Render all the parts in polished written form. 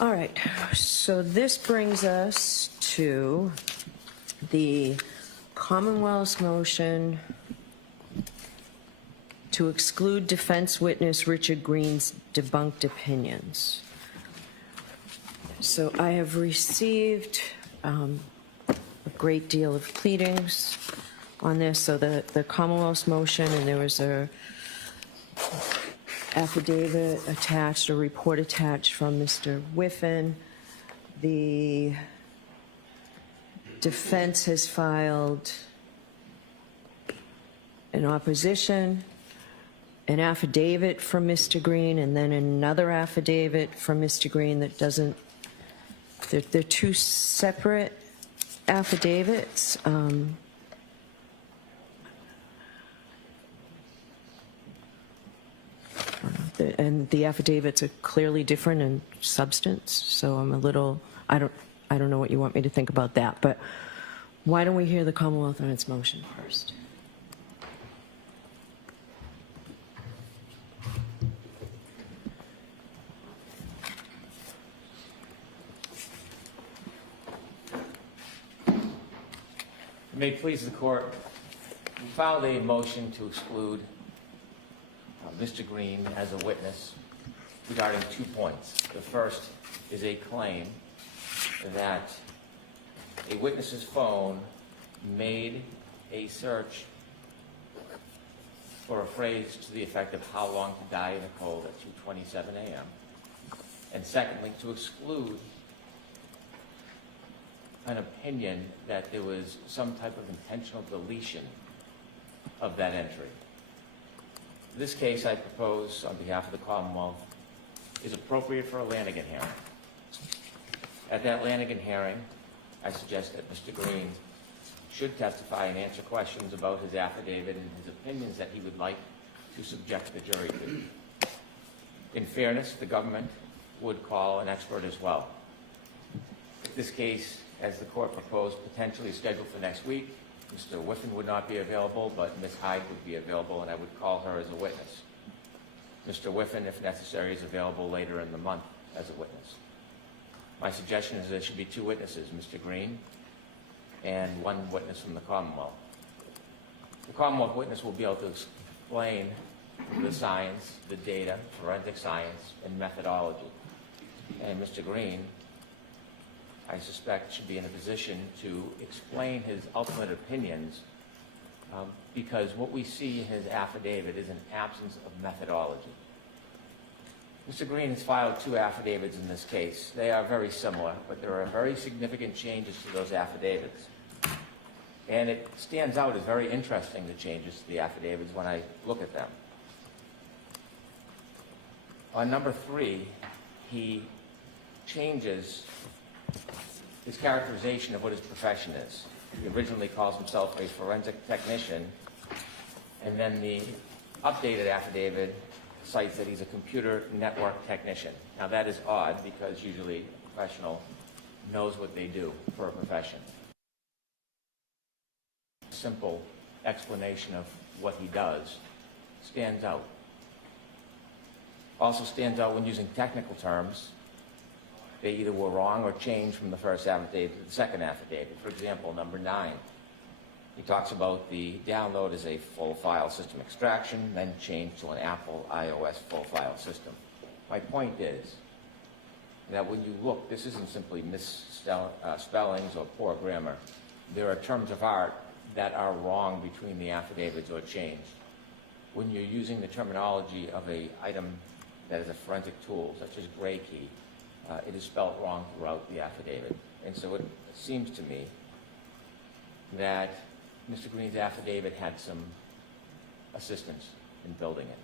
All right, so this brings us to the Commonwealth's motion to exclude defense witness Richard Green's debunked opinions. So I have received a great deal of pleadings on this. So the Commonwealth's motion, and there was a affidavit attached, a report attached from Mr. Whiffen. The defense has filed an opposition, an affidavit from Mr. Green, and then another affidavit from Mr. Green that doesn't, they're two separate affidavits. And the affidavits are clearly different in substance, so I'm a little, I don't know what you want me to think about that, but why don't we hear the Commonwealth on its motion first? May it please the court, we filed a motion to exclude Mr. Green as a witness regarding 2 points. The first is a claim that a witness's phone made a search for a phrase to the effect of "how long to die in the cold" at 2:27 a.m. And secondly, to exclude an opinion that there was some type of intentional deletion of that entry. This case, I propose, on behalf of the Commonwealth, is appropriate for a Lanigan hearing. At that Lanigan hearing, I suggest that Mr. Green should testify and answer questions about his affidavit and his opinions that he would like to subject the jury to. In fairness, the government would call an expert as well. If this case, as the court proposed, potentially scheduled for next week, Mr. Whiffen would not be available, but Ms. Hyde would be available, and I would call her as a witness. Mr. Whiffen, if necessary, is available later in the month as a witness. My suggestion is there should be 2 witnesses, Mr. Green and 1 witness from the Commonwealth. The Commonwealth witness will be able to explain the science, the data, forensic science, and methodology. And Mr. Green, I suspect, should be in a position to explain his ultimate opinions because what we see in his affidavit is an absence of methodology. Mr. Green has filed 2 affidavits in this case. They are very similar, but there are very significant changes to those affidavits. And it stands out as very interesting, the changes to the affidavits, when I look at them. On number 3, he changes his characterization of what his profession is. He originally calls himself a forensic technician, and then the updated affidavit cites that he's a computer network technician. Now that is odd because usually a professional knows what they do for a profession. Simple explanation of what he does stands out. Also stands out when using technical terms. They either were wrong or changed from the first affidavit to the second affidavit. For example, number 9, he talks about the download as a full file system extraction, then changed to an Apple iOS full file system. My point is that when you look, this isn't simply misspellings or poor grammar. There are terms of art that are wrong between the affidavits or changed. When you're using the terminology of an item that is a forensic tool, such as gray key, it is spelled wrong throughout the affidavit. And so it seems to me that Mr. Green's affidavit had some assistance in building it.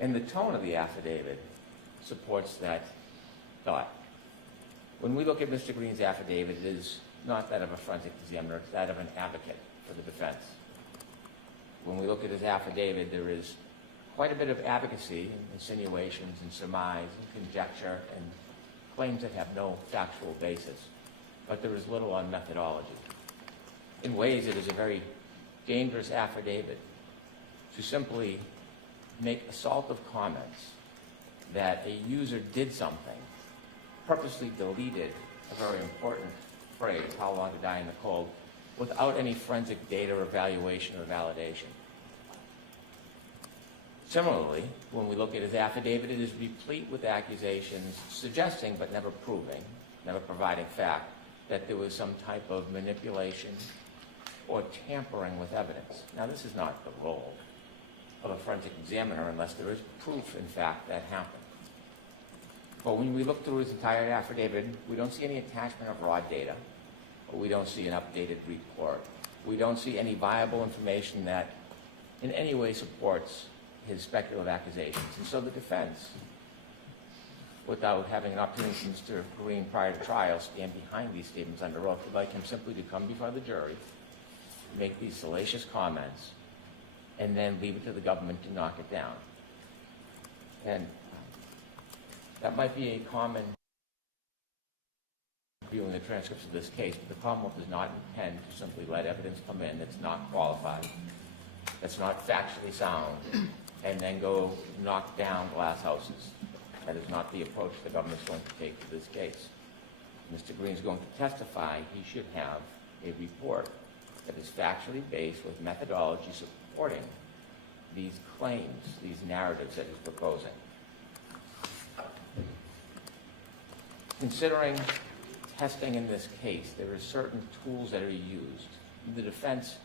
And the tone of the affidavit supports that thought. When we look at Mr. Green's affidavit, it is not that of a forensic examiner, it's that of an advocate for the defense. When we look at his affidavit, there is quite a bit of advocacy, and insinuations, and surmise, and conjecture, and claims that have no factual basis. But there is little on methodology. In ways, it is a very dangerous affidavit to simply make assaultive comments that a user did something, purposely deleted a very important phrase, how long to die in the cold, without any forensic data or evaluation or validation. Similarly, when we look at his affidavit, it is replete with accusations suggesting but never proving, never providing fact, that there was some type of manipulation or tampering with evidence. Now, this is not the role of a forensic examiner unless there is proof, in fact, that happened. But when we look through his entire affidavit, we don't see any attachment of raw data, or we don't see an updated report. We don't see any viable information that in any way supports his speculative accusations. And so the defense, without having an opportunity for Mr. Green prior to trial, stand behind these statements under oath, would like him simply to come before the jury, make these salacious comments, and then leave it to the government to knock it down. And that might be a common viewing the transcripts of this case, but the Commonwealth does not intend to simply let evidence come in that's not qualified, that's not factually sound, and then go knock down glass houses. That is not the approach the government is going to take to this case. Mr. Green is going to testify. He should have a report that is factually based with methodology supporting these claims, these narratives that he's proposing. Considering testing in this case, there are certain tools that are used. The defense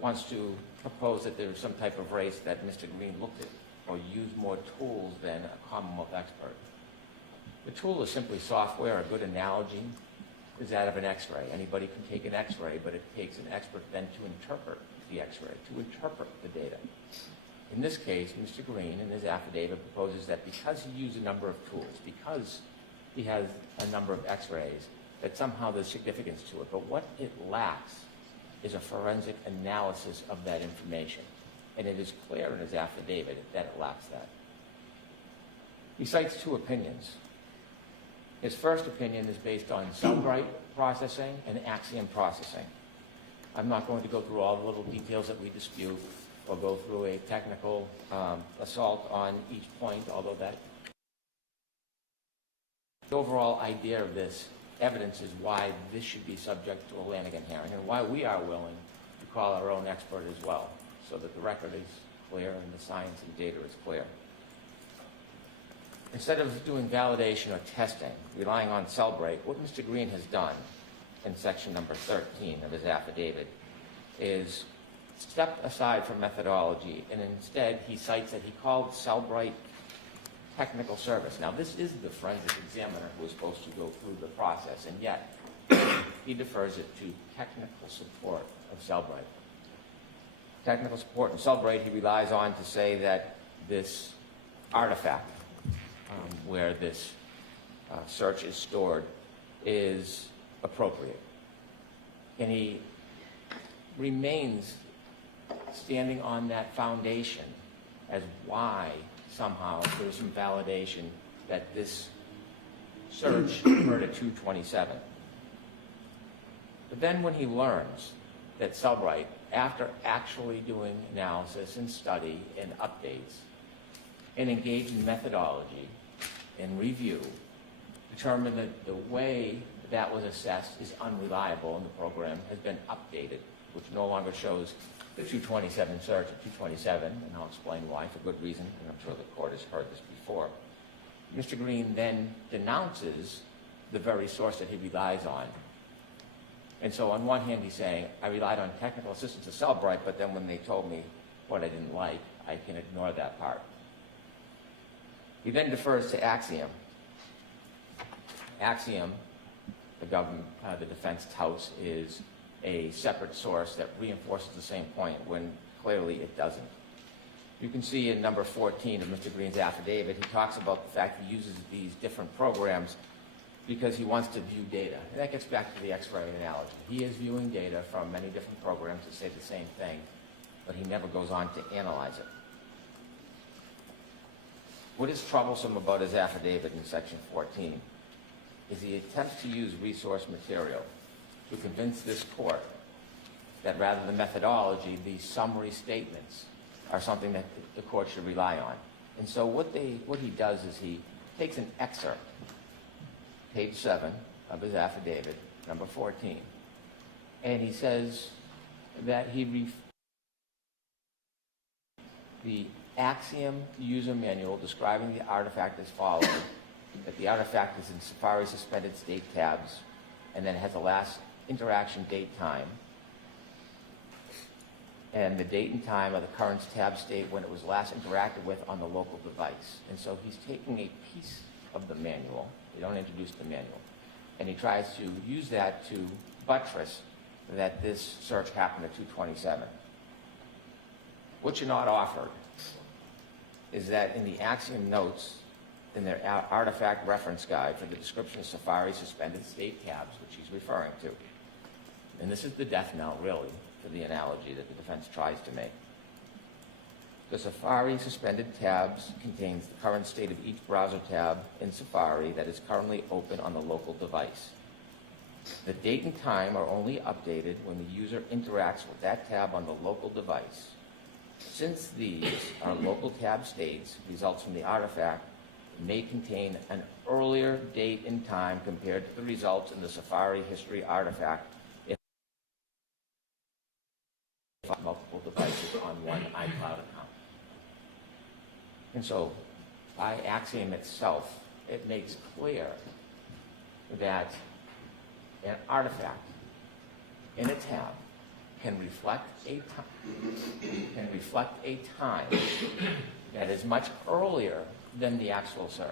wants to propose that there is some type of race that Mr. Green looked at or used more tools than a Commonwealth expert. The tool is simply software. A good analogy is that of an X-ray. Anybody can take an X-ray, but it takes an expert then to interpret the X-ray, to interpret the data. In this case, Mr. Green, in his affidavit, proposes that because he used a number of tools, because he has a number of X-rays, that somehow there's significance to it. But what it lacks is a forensic analysis of that information. And it is clear in his affidavit that it lacks that. He cites two opinions. His first opinion is based on Cellbrite processing and Axiom processing. I'm not going to go through all the little details that we dispute or go through a technical assault on each point, although that the overall idea of this evidence is why this should be subject to a Lanigan hearing and why we are willing to call our own expert as well, so that the record is clear and the science and data is clear. Instead of doing validation or testing, relying on Cellbrite, what Mr. Green has done in section number 13 of his affidavit is step aside from methodology, and instead he cites that he called Cellbrite technical service. Now, this is the forensic examiner who is supposed to go through the process, and yet he defers it to technical support of Cellbrite. Technical support in Cellbrite he relies on to say that this artifact where this search is stored is appropriate. And he remains standing on that foundation as why somehow there's some validation that this search occurred at 227. But then when he learns that Cellbrite, after actually doing analysis and study and updates and engage in methodology and review, determined that the way that was assessed is unreliable and the program has been updated, which no longer shows the 227 search at 227, and I'll explain why for good reason, and I'm sure the court has heard this before. Mr. Green then denounces the very source that he relies on. And so on one hand he's saying, I relied on technical assistance of Cellbrite, but then when they told me what I didn't like, I can ignore that part. He then defers to Axiom. Axiom, the defense touts, is a separate source that reinforces the same point when clearly it doesn't. You can see in number 14 of Mr. Green's affidavit, he talks about the fact he uses these different programs because he wants to view data. And that gets back to the X-ray analogy. He is viewing data from many different programs that say the same thing, but he never goes on to analyze it. What is troublesome about his affidavit in section 14 is he attempts to use resource material to convince this court that rather than methodology, these summary statements are something that the court should rely on. And so what he does is he takes an excerpt, page 7 of his affidavit, number 14, and he says that the Axiom user manual describing the artifact as follows, that the artifact is in Safari suspended state tabs, and then it has a last interaction date time, and the date and time of the current tab state when it was last interacted with on the local device. And so he's taking a piece of the manual, they don't introduce the manual, and he tries to use that to buttress that this search happened at 227. What you're not offered is that in the Axiom notes, in their artifact reference guide for the description of Safari suspended state tabs, which he's referring to, and this is the death knell, really, for the analogy that the defense tries to make. The Safari suspended tabs contains the current state of each browser tab in Safari that is currently open on the local device. The date and time are only updated when the user interacts with that tab on the local device. Since these are local tab states, results from the artifact may contain an earlier date and time compared to the results in the Safari history artifact if multiple devices on one iCloud account. And so, by Axiom itself, it makes clear that an artifact in a tab can reflect a time that is much earlier than the actual search.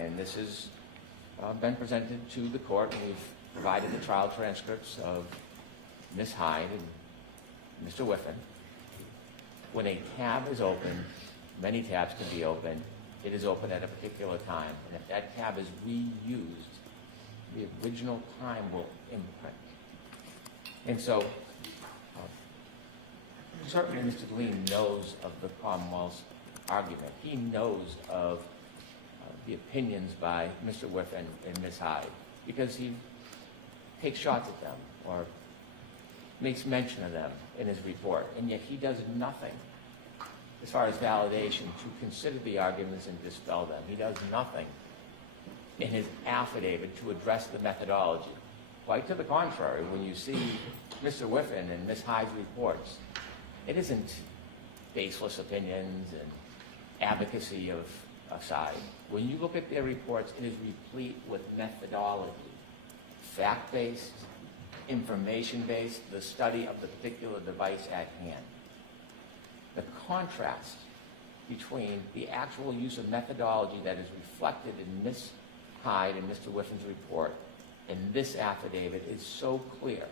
And this has been presented to the court, and we've provided the trial transcripts of Ms. Hyde and Mr. Whiffen. When a tab is open, many tabs can be open, it is open at a particular time. And if that tab is reused, the original time will imprint. And so, certainly Mr. Green knows of the Commonwealth's argument. He knows of the opinions by Mr. Whiffen and Ms. Hyde, because he takes shots at them or makes mention of them in his report, and yet he does nothing as far as validation to consider the arguments and dispel them. He does nothing in his affidavit to address the methodology. Quite to the contrary, when you see Mr. Whiffen and Ms. Hyde's reports, it isn't baseless opinions and advocacy of a side. When you look at their reports, it is replete with methodology, fact-based, information-based, the study of the particular device at hand. The contrast between the actual use of methodology that is reflected in Ms. Hyde and Mr. Whiffen's report and this affidavit is so clear.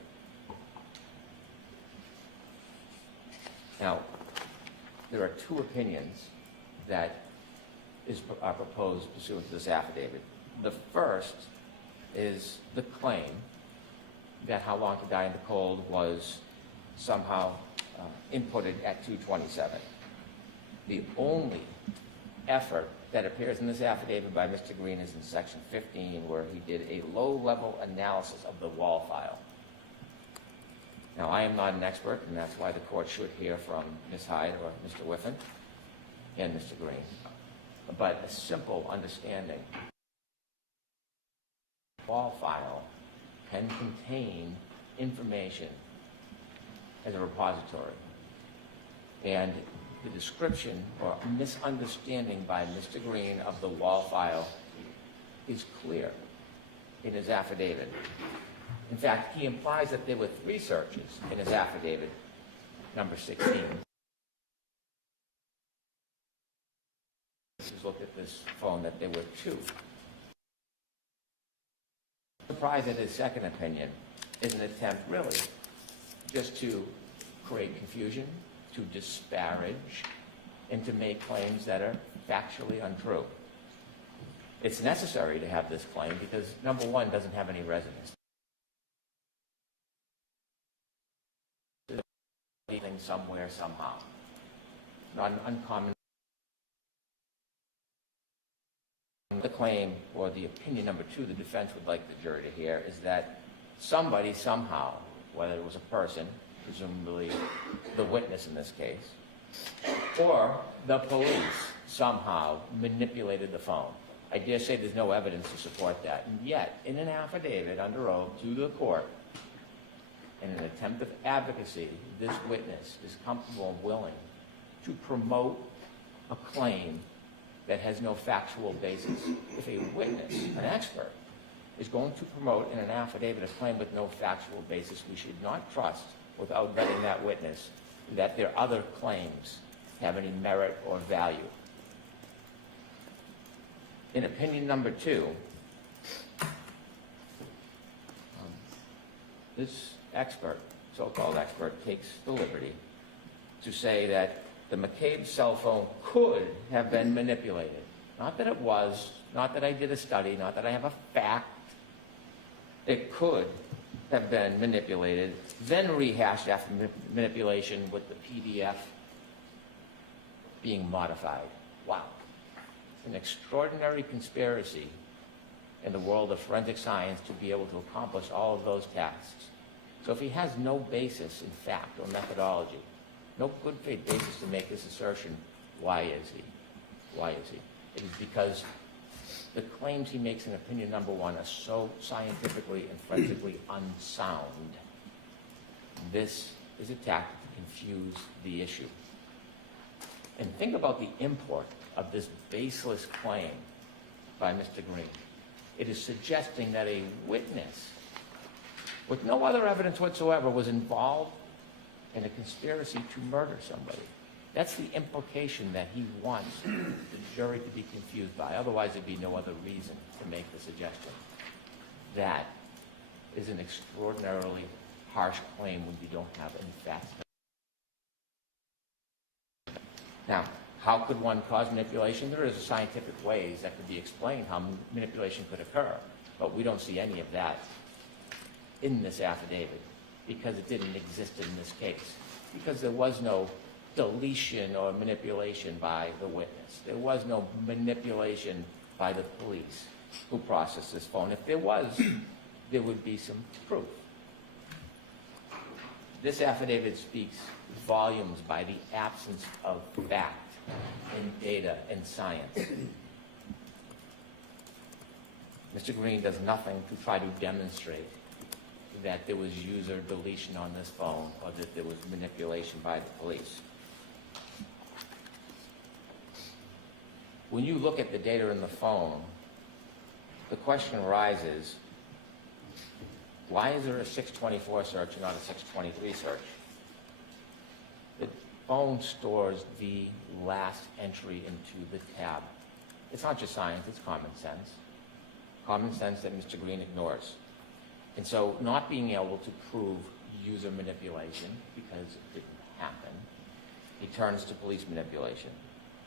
Now, there are two opinions that are proposed pursuant to this affidavit. The first is the claim that How Long to Die in the Cold was somehow inputted at 227. The only effort that appears in this affidavit by Mr. Green is in section 15, where he did a low-level analysis of the wall file. Now, I am not an expert, and that's why the court should hear from Ms. Hyde or Mr. Whiffen and Mr. Green. But a simple understanding, the wall file can contain information as a repository. And the description or misunderstanding by Mr. Green of the wall file is clear in his affidavit. In fact, he implies that there were 3 searches in his affidavit, number 16. Let's look at this phone, that there were 2. Surprised that his second opinion is an attempt, really, just to create confusion, to disparage, and to make claims that are factually untrue. It's necessary to have this claim because, number one, it doesn't have any resonance. Anything somewhere, somehow. Not an uncommon. The claim, or the opinion number 2, the defense would like the jury to hear, is that somebody somehow, whether it was a person, presumably the witness in this case, or the police, somehow manipulated the phone. I dare say there's no evidence to support that. And yet, in an affidavit under oath to the court, in an attempt of advocacy, this witness is comfortable and willing to promote a claim that has no factual basis. If a witness, an expert, is going to promote in an affidavit a claim with no factual basis, we should not trust, without vetting that witness, that their other claims have any merit or value. In opinion number 2, this expert, so-called expert, takes the liberty to say that the McCabe cell phone could have been manipulated. Not that it was, not that I did a study, not that I have a fact. It could have been manipulated, then rehashed after manipulation with the PDF being modified. Wow. It's an extraordinary conspiracy in the world of forensic science to be able to accomplish all of those tasks. So if he has no basis in fact or methodology, no good faith basis to make this assertion, why is he? Why is he? It is because the claims he makes in opinion number 1 are so scientifically and forensically unsound. This is a tactic to confuse the issue. And think about the import of this baseless claim by Mr. Green. It is suggesting that a witness with no other evidence whatsoever was involved in a conspiracy to murder somebody. That's the implication that he wants the jury to be confused by. Otherwise, there'd be no other reason to make the suggestion. That is an extraordinarily harsh claim when you don't have any facts. Now, how could one cause manipulation? There is scientific ways that could be explained how manipulation could occur, but we don't see any of that in this affidavit because it didn't exist in this case, because there was no deletion or manipulation by the witness. There was no manipulation by the police who processed this phone. If there was, there would be some proof. This affidavit speaks volumes by the absence of fact in data and science. Mr. Green does nothing to try to demonstrate that there was user deletion on this phone or that there was manipulation by the police. When you look at the data in the phone, the question arises, why is there a 624 search and not a 623 search? The phone stores the last entry into the tab. It's not just science, it's common sense. Common sense that Mr. Green ignores. And so not being able to prove user manipulation because it didn't happen, he turns to police manipulation.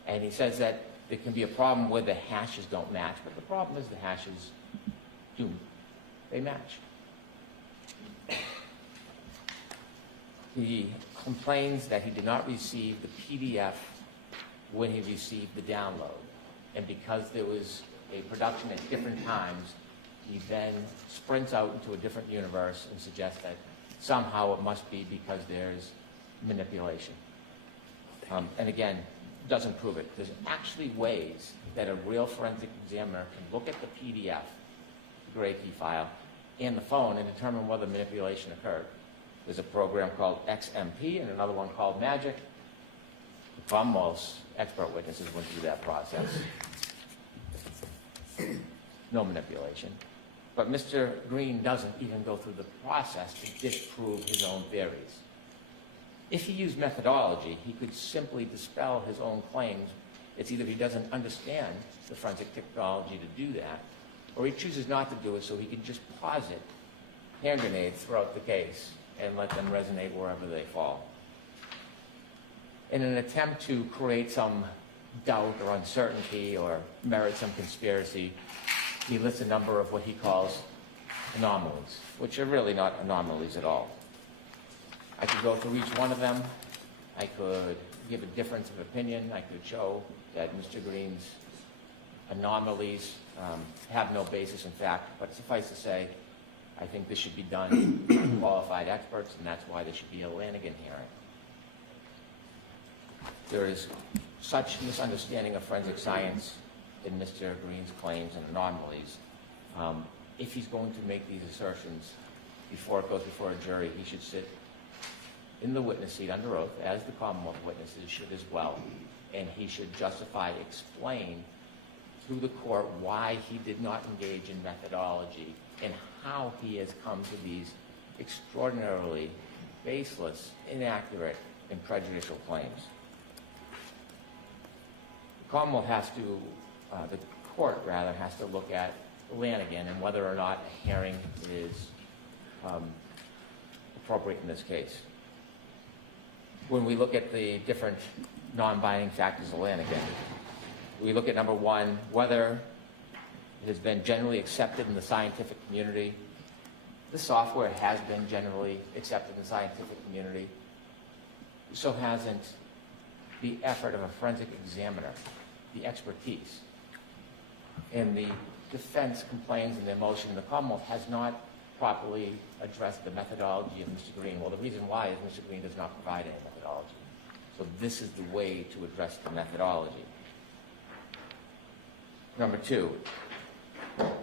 And he says that there can be a problem where the hashes don't match, but the problem is the hashes do. They match. He complains that he did not receive the PDF when he received the download. And because there was a production at different times, he then sprints out into a different universe and suggests that somehow it must be because there's manipulation. And again, doesn't prove it. There's actually ways that a real forensic examiner can look at the PDF, the gray key file, and the phone and determine whether manipulation occurred. There's a program called XMP and another one called Magic. The Commonwealth's expert witnesses went through that process. No manipulation. But Mr. Green doesn't even go through the process to disprove his own theories. If he used methodology, he could simply dispel his own claims. It's either he doesn't understand the forensic technology to do that, or he chooses not to do it so he can just posit hand grenades throughout the case and let them resonate wherever they fall. In an attempt to create some doubt or uncertainty or merit some conspiracy, he lists a number of what he calls anomalies, which are really not anomalies at all. I could go through each one of them. I could give a difference of opinion. I could show that Mr. Green's anomalies have no basis in fact, but suffice to say, I think this should be done by qualified experts, and that's why there should be a Lanigan hearing. There is such misunderstanding of forensic science in Mr. Green's claims and anomalies, if he's going to make these assertions before it goes before a jury, he should sit in the witness seat under oath, as the Commonwealth witnesses should as well, and he should justify, explain to the court why he did not engage in methodology and how he has come to these extraordinarily baseless, inaccurate, and prejudicial claims. The Commonwealth has to, the court rather, has to look at Lanigan and whether or not a hearing is appropriate in this case. When we look at the different non-binding factors of Lanigan, we look at number one, whether it has been generally accepted in the scientific community. The software has been generally accepted in the scientific community. So hasn't the effort of a forensic examiner, the expertise. And the defense complains in their motion the Commonwealth has not properly addressed the methodology of Mr. Green. Well, the reason why is Mr. Green does not provide any methodology. So this is the way to address the methodology. Number two,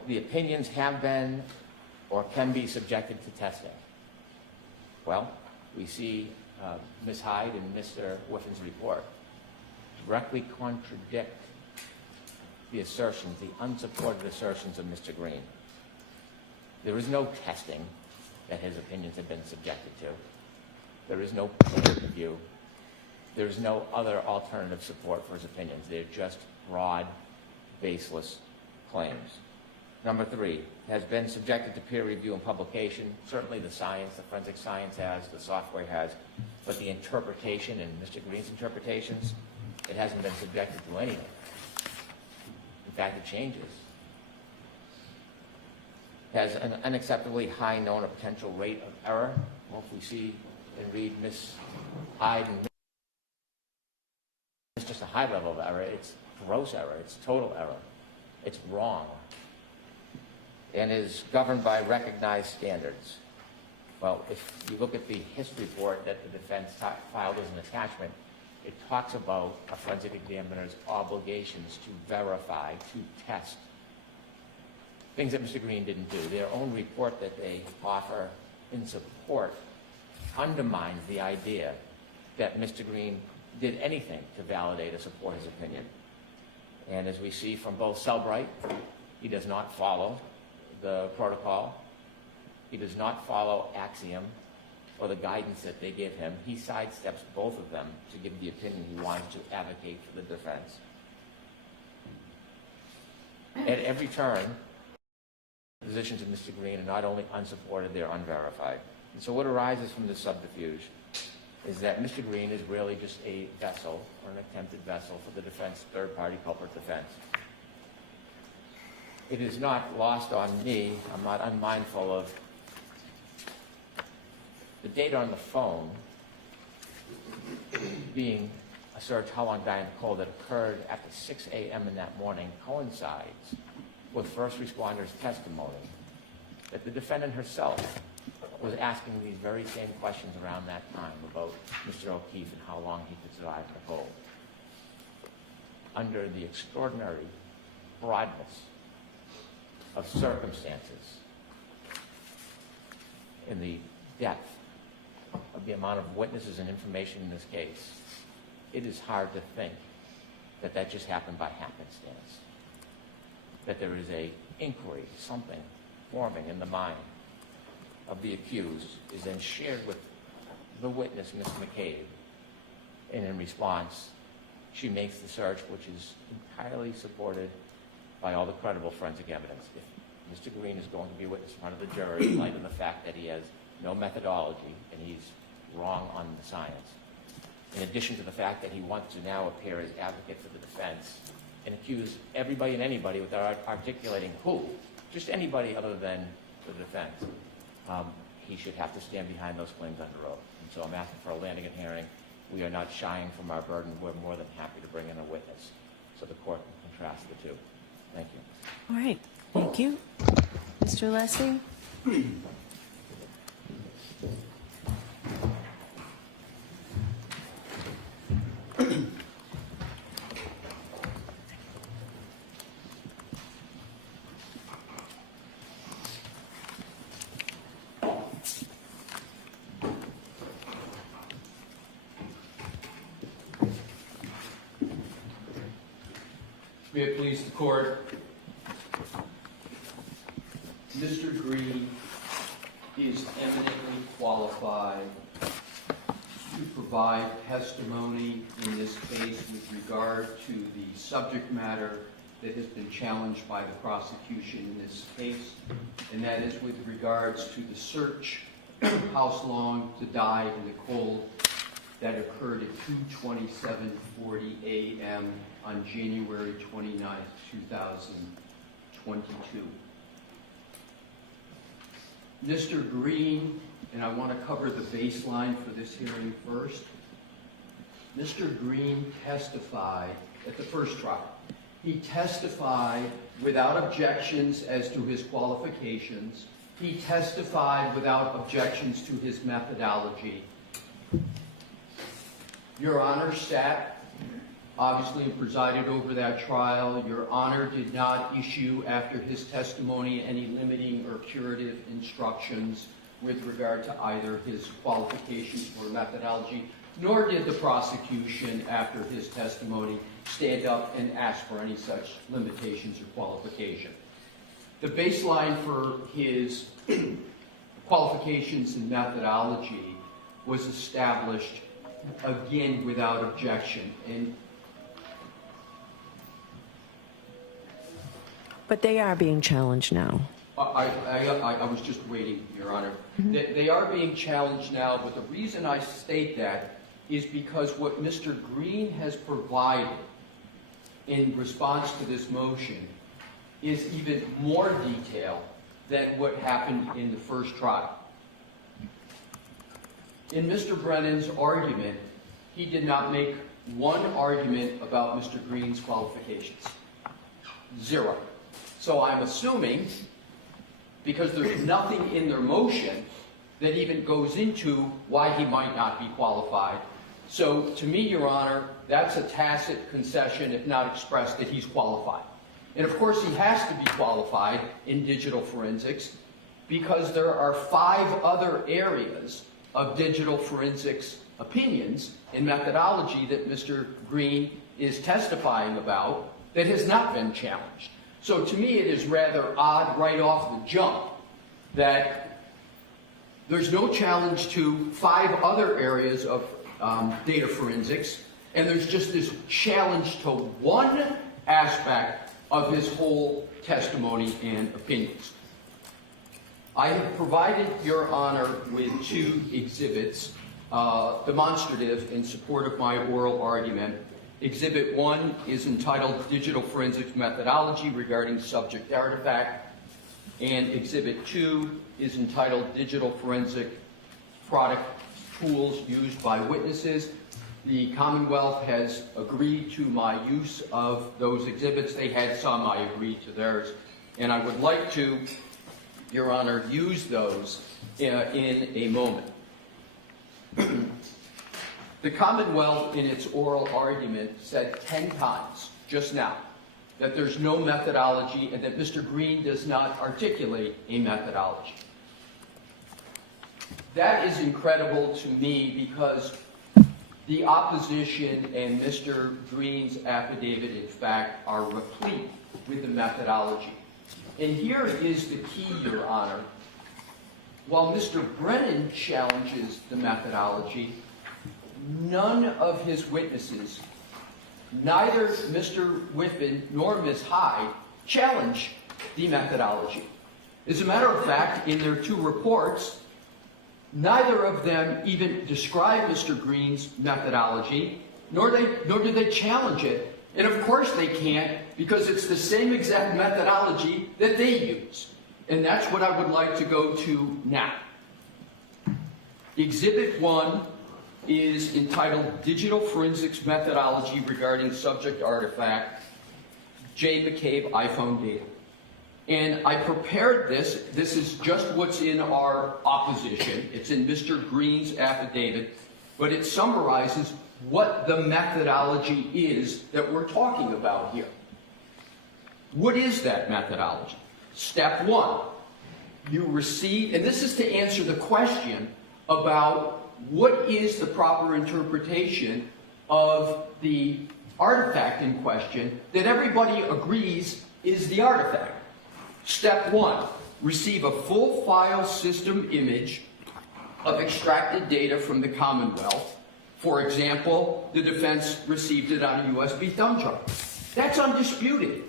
the opinions have been or can be subjected to testing. Well, we see Ms. Hyde and Mr. Whiffin's report directly contradict the assertions, the unsupported assertions of Mr. Green. There is no testing that his opinions have been subjected to. There is no peer review. There is no other alternative support for his opinions. They're just broad, baseless claims. Number three, has been subjected to peer review and publication. Certainly the science, the forensic science has, the software has, but the interpretation and Mr. Green's interpretations, it hasn't been subjected to anything. In fact, it changes. Has an unacceptably high known or potential rate of error. Well, if we see and read Ms. Hyde and it's just a high level of error, it's gross error, it's total error, it's wrong, and is governed by recognized standards. Well, if you look at the history report that the defense filed as an attachment, it talks about a forensic examiner's obligations to verify, to test, things that Mr. Green didn't do. Their own report that they offer in support undermines the idea that Mr. Green did anything to validate or support his opinion. And as we see from both Selbright, he does not follow the protocol. He does not follow Axiom or the guidance that they give him. He sidesteps both of them to give the opinion he wants to advocate for the defense. At every turn, the positions of Mr. Green are not only unsupported, they're unverified. And so what arises from this subterfuge is that Mr. Green is really just a vessel, or an attempted vessel, for the defense, third-party culprit defense. It is not lost on me, I'm not unmindful of the data on the phone being a search how long Diane Cole that occurred after 6 a.m. in that morning coincides with first responders' testimony that the defendant herself was asking these very same questions around that time about Mr. O'Keefe and how long he could survive Nicole. Under the extraordinary broadness of circumstances and the depth of the amount of witnesses and information in this case, it is hard to think that that just happened by happenstance, that there is a inquiry, something forming in the mind of the accused is then shared with the witness, Ms. McCabe, and in response, she makes the search, which is entirely supported by all the credible forensic evidence. If Mr. Green is going to be a witness in front of the jury, in light of the fact that he has no methodology and he's wrong on the science, in addition to the fact that he wants to now appear as advocate for the defense and accuse everybody and anybody without articulating who, just anybody other than the defense, he should have to stand behind those claims under oath. And so I'm asking for a Lanigan hearing. We are not shying from our burden. We're more than happy to bring in a witness so the court can contrast the two. Thank you. All right. Thank you. Mr. Lessing? May it please the court. Mr. Green is eminently qualified to provide testimony in this case with regard to the subject matter that has been challenged by the prosecution in this case, and that is with regards to the search Hos Long to die in the cold that occurred at 2:27:40 a.m. on January 29, 2022. Mr. Green, and I want to cover the baseline for this hearing first. Mr. Green testified at the first trial. He testified without objections as to his qualifications. He testified without objections to his methodology. Your Honor sat, obviously, and presided over that trial. Your Honor did not issue, after his testimony, any limiting or curative instructions with regard to either his qualifications or methodology, nor did the prosecution, after his testimony, stand up and ask for any such limitations or qualification. The baseline for his qualifications and methodology was established, again, without objection. But they are being challenged now. I was just waiting, Your Honor. They are being challenged now, but the reason I state that is because what Mr. Green has provided in response to this motion is even more detail than what happened in the first trial. In Mr. Brennan's argument, he did not make one argument about Mr. Green's qualifications. Zero. So I'm assuming, because there's nothing in their motion that even goes into why he might not be qualified. So to me, Your Honor, that's a tacit concession, if not expressed, that he's qualified. And of course, he has to be qualified in digital forensics because there are 5 other areas of digital forensics opinions and methodology that Mr. Green is testifying about that has not been challenged. So to me, it is rather odd right off the jump that there's no challenge to 5 other areas of data forensics, and there's just this challenge to one aspect of his whole testimony and opinions. I have provided Your Honor with 2 exhibits demonstrative in support of my oral argument. Exhibit 1 is entitled Digital Forensics Methodology Regarding Subject Artifact, and Exhibit 2 is entitled Digital Forensic Product Tools Used by Witnesses. The Commonwealth has agreed to my use of those exhibits. They had some, I agreed to theirs. And I would like to, Your Honor, use those in a moment. The Commonwealth, in its oral argument, said 10 times just now that there's no methodology and that Mr. Green does not articulate a methodology. That is incredible to me because the opposition and Mr. Green's affidavit, in fact, are replete with the methodology. And here is the key, Your Honor. While Mr. Brennan challenges the methodology, none of his witnesses, neither Mr. Whiffen nor Ms. Hyde, challenge the methodology. As a matter of fact, in their 2 reports, neither of them even describe Mr. Green's methodology, nor do they challenge it. And of course they can't, because it's the same exact methodology that they use. And that's what I would like to go to now. Exhibit 1 is entitled Digital Forensics Methodology Regarding Subject Artifact, J. McCabe iPhone Data. And I prepared this. This is just what's in our opposition. It's in Mr. Green's affidavit, but it summarizes what the methodology is that we're talking about here. What is that methodology? Step 1, you receive, and this is to answer the question about what is the proper interpretation of the artifact in question that everybody agrees is the artifact. Step 1, receive a full file system image of extracted data from the Commonwealth. For example, the defense received it on a USB thumb drive. That's undisputed.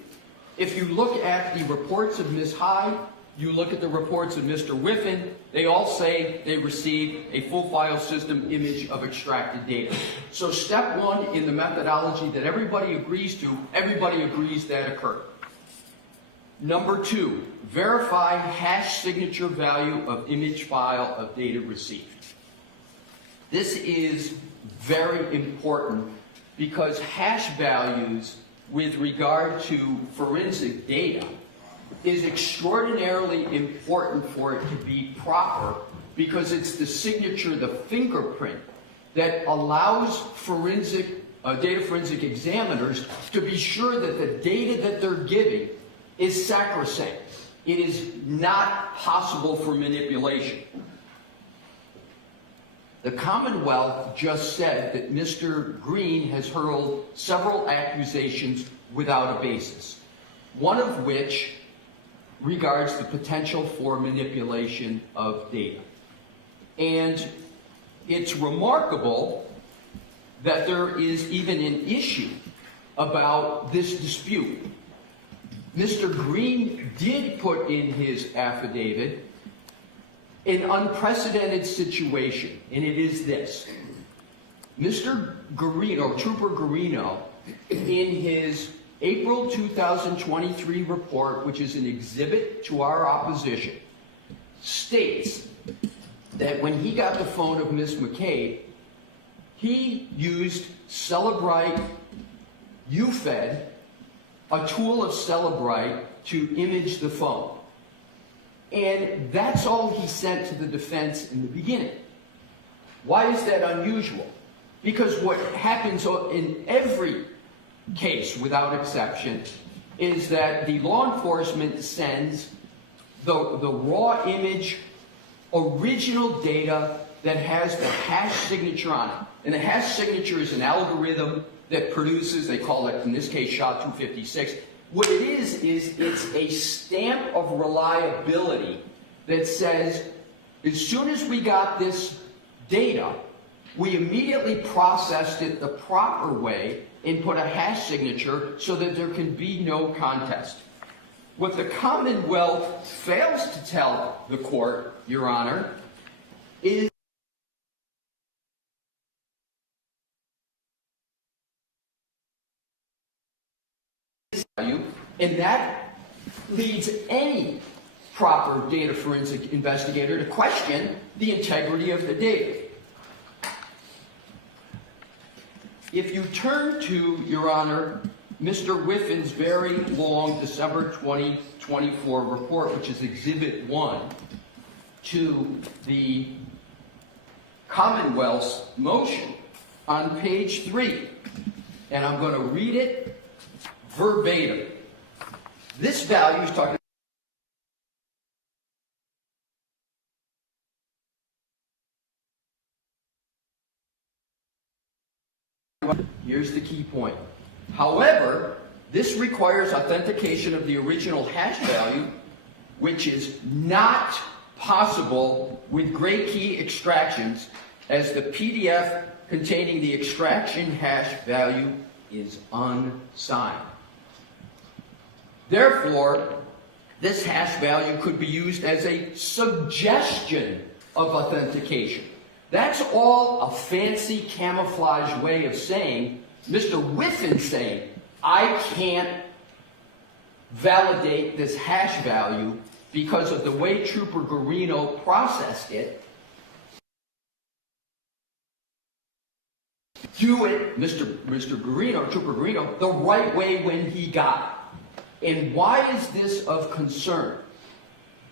If you look at the reports of Ms. Hyde, you look at the reports of Mr. Whiffen, they all say they received a full file system image of extracted data. So step 1 in the methodology that everybody agrees to, everybody agrees that occurred. Number 2, verify hash signature value of image file of data received. This is very important because hash values with regard to forensic data is extraordinarily important for it to be proper because it's the signature, the fingerprint, that allows data forensic examiners to be sure that the data that they're giving is sacrosanct. It is not possible for manipulation. The Commonwealth just said that Mr. Green has hurled several accusations without a basis, one of which regards the potential for manipulation of data. And it's remarkable that there is even an issue about this dispute. Mr. Green did put in his affidavit an unprecedented situation, and it is this. Mr. Garino, Trooper Garino, in his April 2023 report, which is an exhibit to our opposition, states that when he got the phone of Ms. McCabe, he used Celebrite UFED, a tool of Celebrite, to image the phone. And that's all he sent to the defense in the beginning. Why is that unusual? Because what happens in every case, without exception, is that the law enforcement sends the raw image, original data that has the hash signature on it. And the hash signature is an algorithm that produces, they call it, in this case, SHA-256. What it is it's a stamp of reliability that says, as soon as we got this data, we immediately processed it the proper way and put a hash signature so that there can be no contest. What the Commonwealth fails to tell the court, Your Honor, is and that leads any proper data forensic investigator to question the integrity of the data. If you turn to, Your Honor, Mr. Whiffen's very long December 2024 report, which is Exhibit 1 to the Commonwealth's motion, on page 3, and I'm going to read it verbatim. This value is talking about. Here's the key point. However, this requires authentication of the original hash value, which is not possible with gray key extractions, as the PDF containing the extraction hash value is unsigned. Therefore, this hash value could be used as a suggestion of authentication. That's all a fancy camouflage way of saying, Mr. Whiffen saying, I can't validate this hash value because of the way Trooper Garino processed it. Do it, Mr. Garino, Trooper Garino, the right way when he got it. And why is this of concern?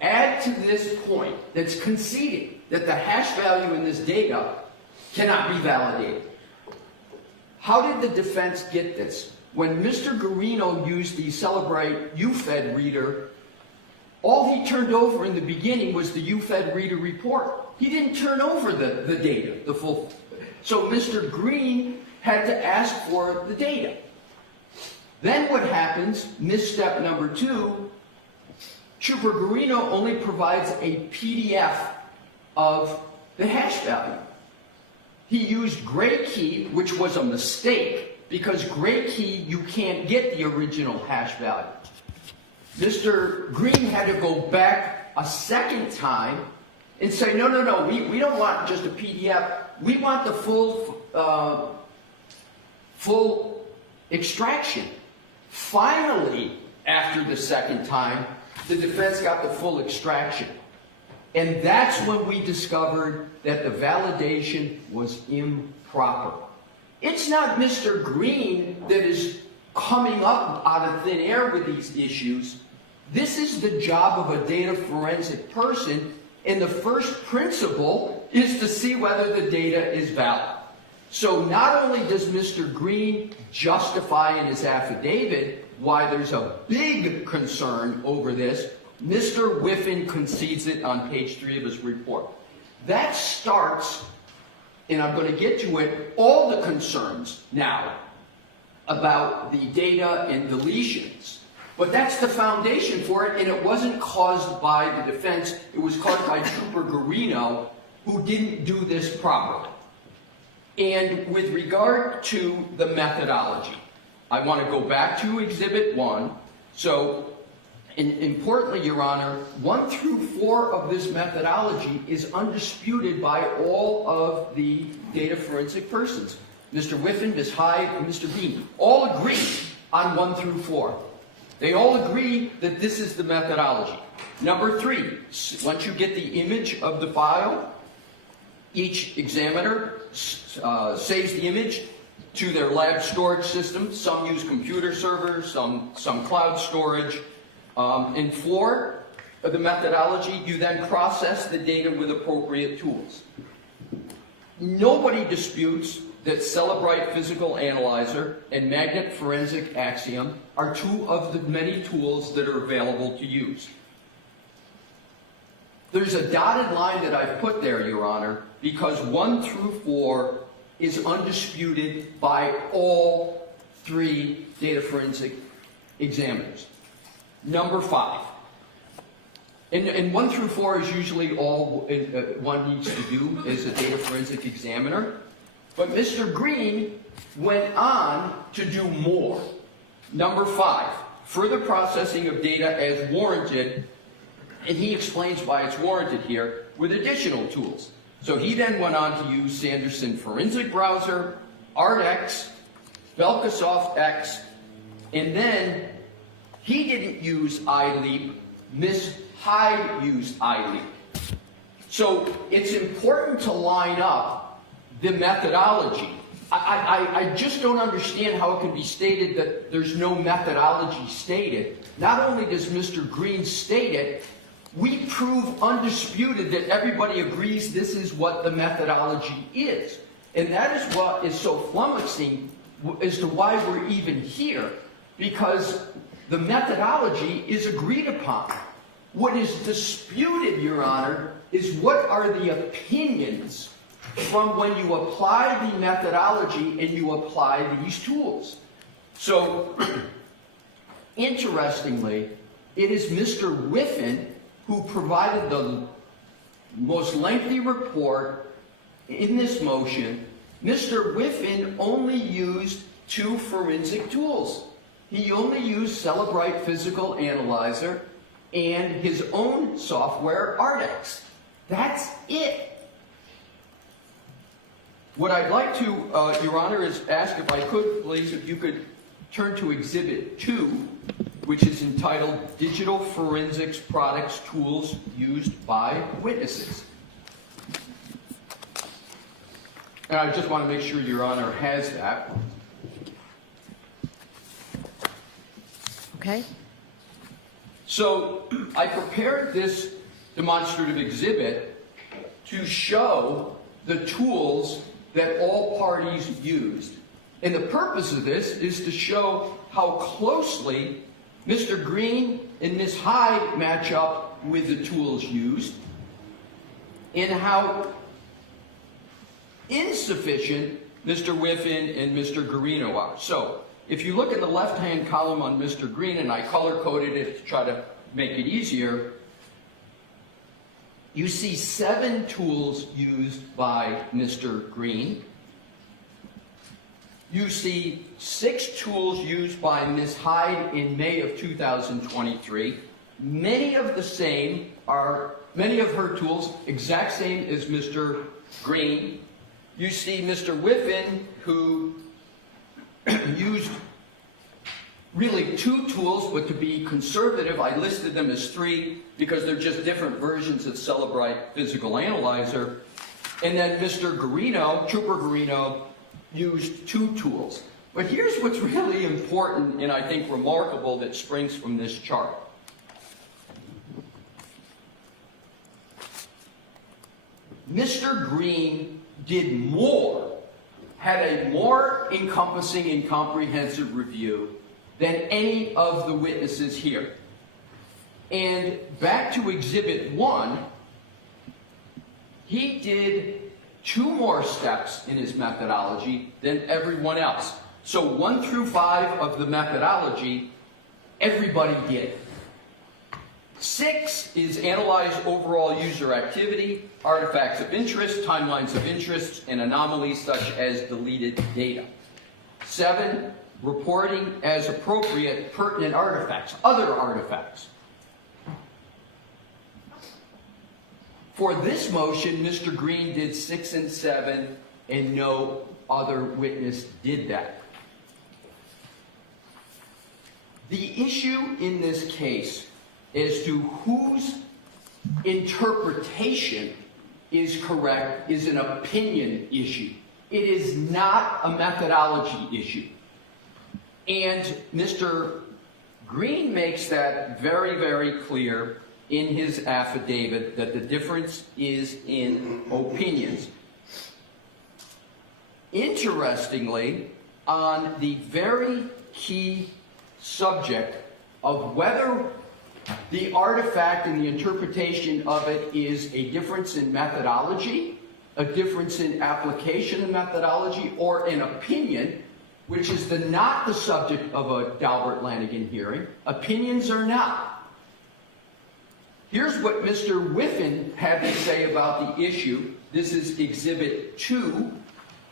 Add to this point that's conceding that the hash value in this data cannot be validated. How did the defense get this? When Mr. Garino used the Celebrite UFED reader, all he turned over in the beginning was the UFED reader report. He didn't turn over the data, the full. So Mr. Green had to ask for the data. Then what happens, misstep number 2, Trooper Guarino only provides a PDF of the hash value. He used gray key, which was a mistake, because gray key, you can't get the original hash value. Mr. Green had to go back a second time and say, no, we don't want just a PDF. We want the full extraction. Finally, after the second time, the defense got the full extraction. And that's when we discovered that the validation was improper. It's not Mr. Green that is coming up out of thin air with these issues. This is the job of a data forensic person, and the first principle is to see whether the data is valid. So not only does Mr. Green justify in his affidavit why there's a big concern over this, Mr. Whiffen concedes it on page 3 of his report. That starts, and I'm going to get to it, all the concerns now about the data and deletions. But that's the foundation for it, and it wasn't caused by the defense. It was caused by Trooper Guarino, who didn't do this properly. And with regard to the methodology, I want to go back to Exhibit 1. So, importantly, Your Honor, 1 through 4 of this methodology is undisputed by all of the data forensic persons. Mr. Whiffen, Ms. Hyde, and Mr. Bean all agree on 1 through 4. They all agree that this is the methodology. Number 3, once you get the image of the file, each examiner saves the image to their lab storage system. Some use computer servers, some cloud storage. In 4, the methodology, you then process the data with appropriate tools. Nobody disputes that Cellebrite Physical Analyzer and Magnet Forensic Axiom are 2 of the many tools that are available to use. There's a dotted line that I've put there, Your Honor, because 1 through 4 is undisputed by all 3 data forensic examiners. Number 5. And 1 through 4 is usually all one needs to do as a data forensic examiner. But Mr. Green went on to do more. Number 5, further processing of data as warranted, and he explains why it's warranted here, with additional tools. So he then went on to use Sanderson Forensic Browser, ArtX, Belkasoft X, and then he didn't use iLeap, Ms. Hyde used iLeap. So it's important to line up the methodology. I just don't understand how it can be stated that there's no methodology stated. Not only does Mr. Green state it, we prove undisputed that everybody agrees this is what the methodology is. And that is what is so flummoxing as to why we're even here, because the methodology is agreed upon. What is disputed, Your Honor, is what are the opinions from when you apply the methodology and you apply these tools. So, interestingly, it is Mr. Whiffen who provided the most lengthy report in this motion. Mr. Whiffen only used 2 forensic tools. He only used Cellebrite Physical Analyzer and his own software, ArtX. That's it. What I'd like to, Your Honor, is ask if I could, please, if you could turn to Exhibit 2, which is entitled Digital Forensics Products Tools Used by Witnesses. And I just want to make sure Your Honor has that. Okay. So I prepared this demonstrative exhibit to show the tools that all parties used. And the purpose of this is to show how closely Mr. Green and Ms. Hyde match up with the tools used, and how insufficient Mr. Whiffen and Mr. Guarino are. So, if you look at the left-hand column on Mr. Green, and I color-coded it to try to make it easier, you see 7 tools used by Mr. Green. You see 6 tools used by Ms. Hyde in May of 2023. Many of her tools exact same as Mr. Green. You see Mr. Whiffen, who used really 2 tools, but to be conservative, I listed them as 3 because they're just different versions of Celebrite Physical Analyzer. And then Mr. Garino, Trooper Garino, used 2 tools. But here's what's really important and I think remarkable that springs from this chart. Mr. Green did more, had a more encompassing and comprehensive review than any of the witnesses here. And back to Exhibit 1, he did 2 more steps in his methodology than everyone else. So 1 through 5 of the methodology, everybody did. 6 is analyze overall user activity, artifacts of interest, timelines of interest, and anomalies such as deleted data. 7, reporting as appropriate pertinent artifacts, other artifacts. For this motion, Mr. Green did 6 and 7, and no other witness did that. The issue in this case as to whose interpretation is correct is an opinion issue. It is not a methodology issue. And Mr. Green makes that very, very clear in his affidavit that the difference is in opinions. Interestingly, on the very key subject of whether the artifact and the interpretation of it is a difference in methodology, a difference in application of methodology, or an opinion, which is not the subject of a Dalbert Lanigan hearing. Opinions are not. Here's what Mr. Whiffen had to say about the issue. This is Exhibit 2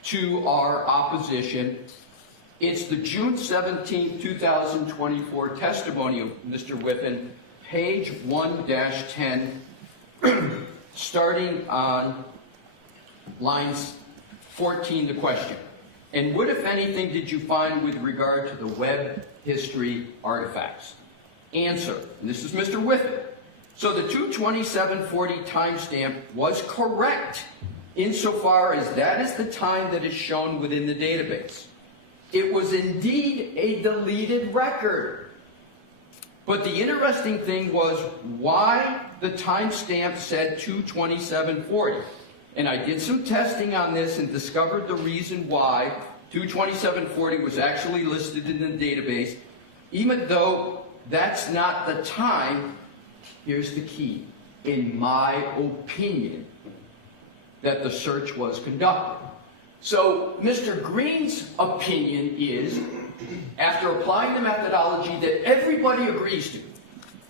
to our opposition. It's the June 17, 2024 testimony of Mr. Whiffen, page 1-10, starting on lines 14, the question. And what, if anything, did you find with regard to the web history artifacts? Answer, and this is Mr. Whiffen. So the 2/27/40 timestamp was correct insofar as that is the time that is shown within the database. It was indeed a deleted record. But the interesting thing was why the timestamp said 2/27/40. And I did some testing on this and discovered the reason why 2/27/40 was actually listed in the database, even though that's not the time. Here's the key. In my opinion, that the search was conducted. So Mr. Green's opinion is, after applying the methodology that everybody agrees to,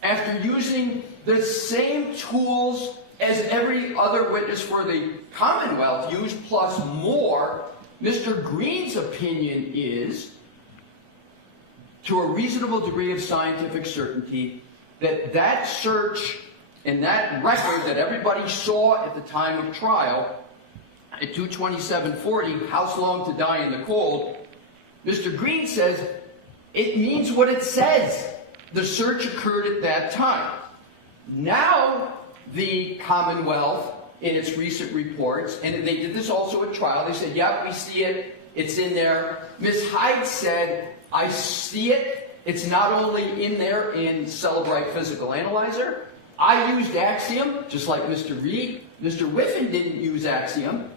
after using the same tools as every other witness for the Commonwealth used plus more, Mr. Green's opinion is, to a reasonable degree of scientific certainty, that that search and that record that everybody saw at the time of trial, at 2/27/40, Hos Long to die in the cold, Mr. Green says it means what it says. The search occurred at that time. Now, the Commonwealth, in its recent reports, and they did this also at trial, they said, yeah, we see it, it's in there. Ms. Hyde said, I see it. It's not only in there in Celebrite Physical Analyzer. I used Axiom, just like Mr. Reed. Mr. Whiffen didn't use Axiom.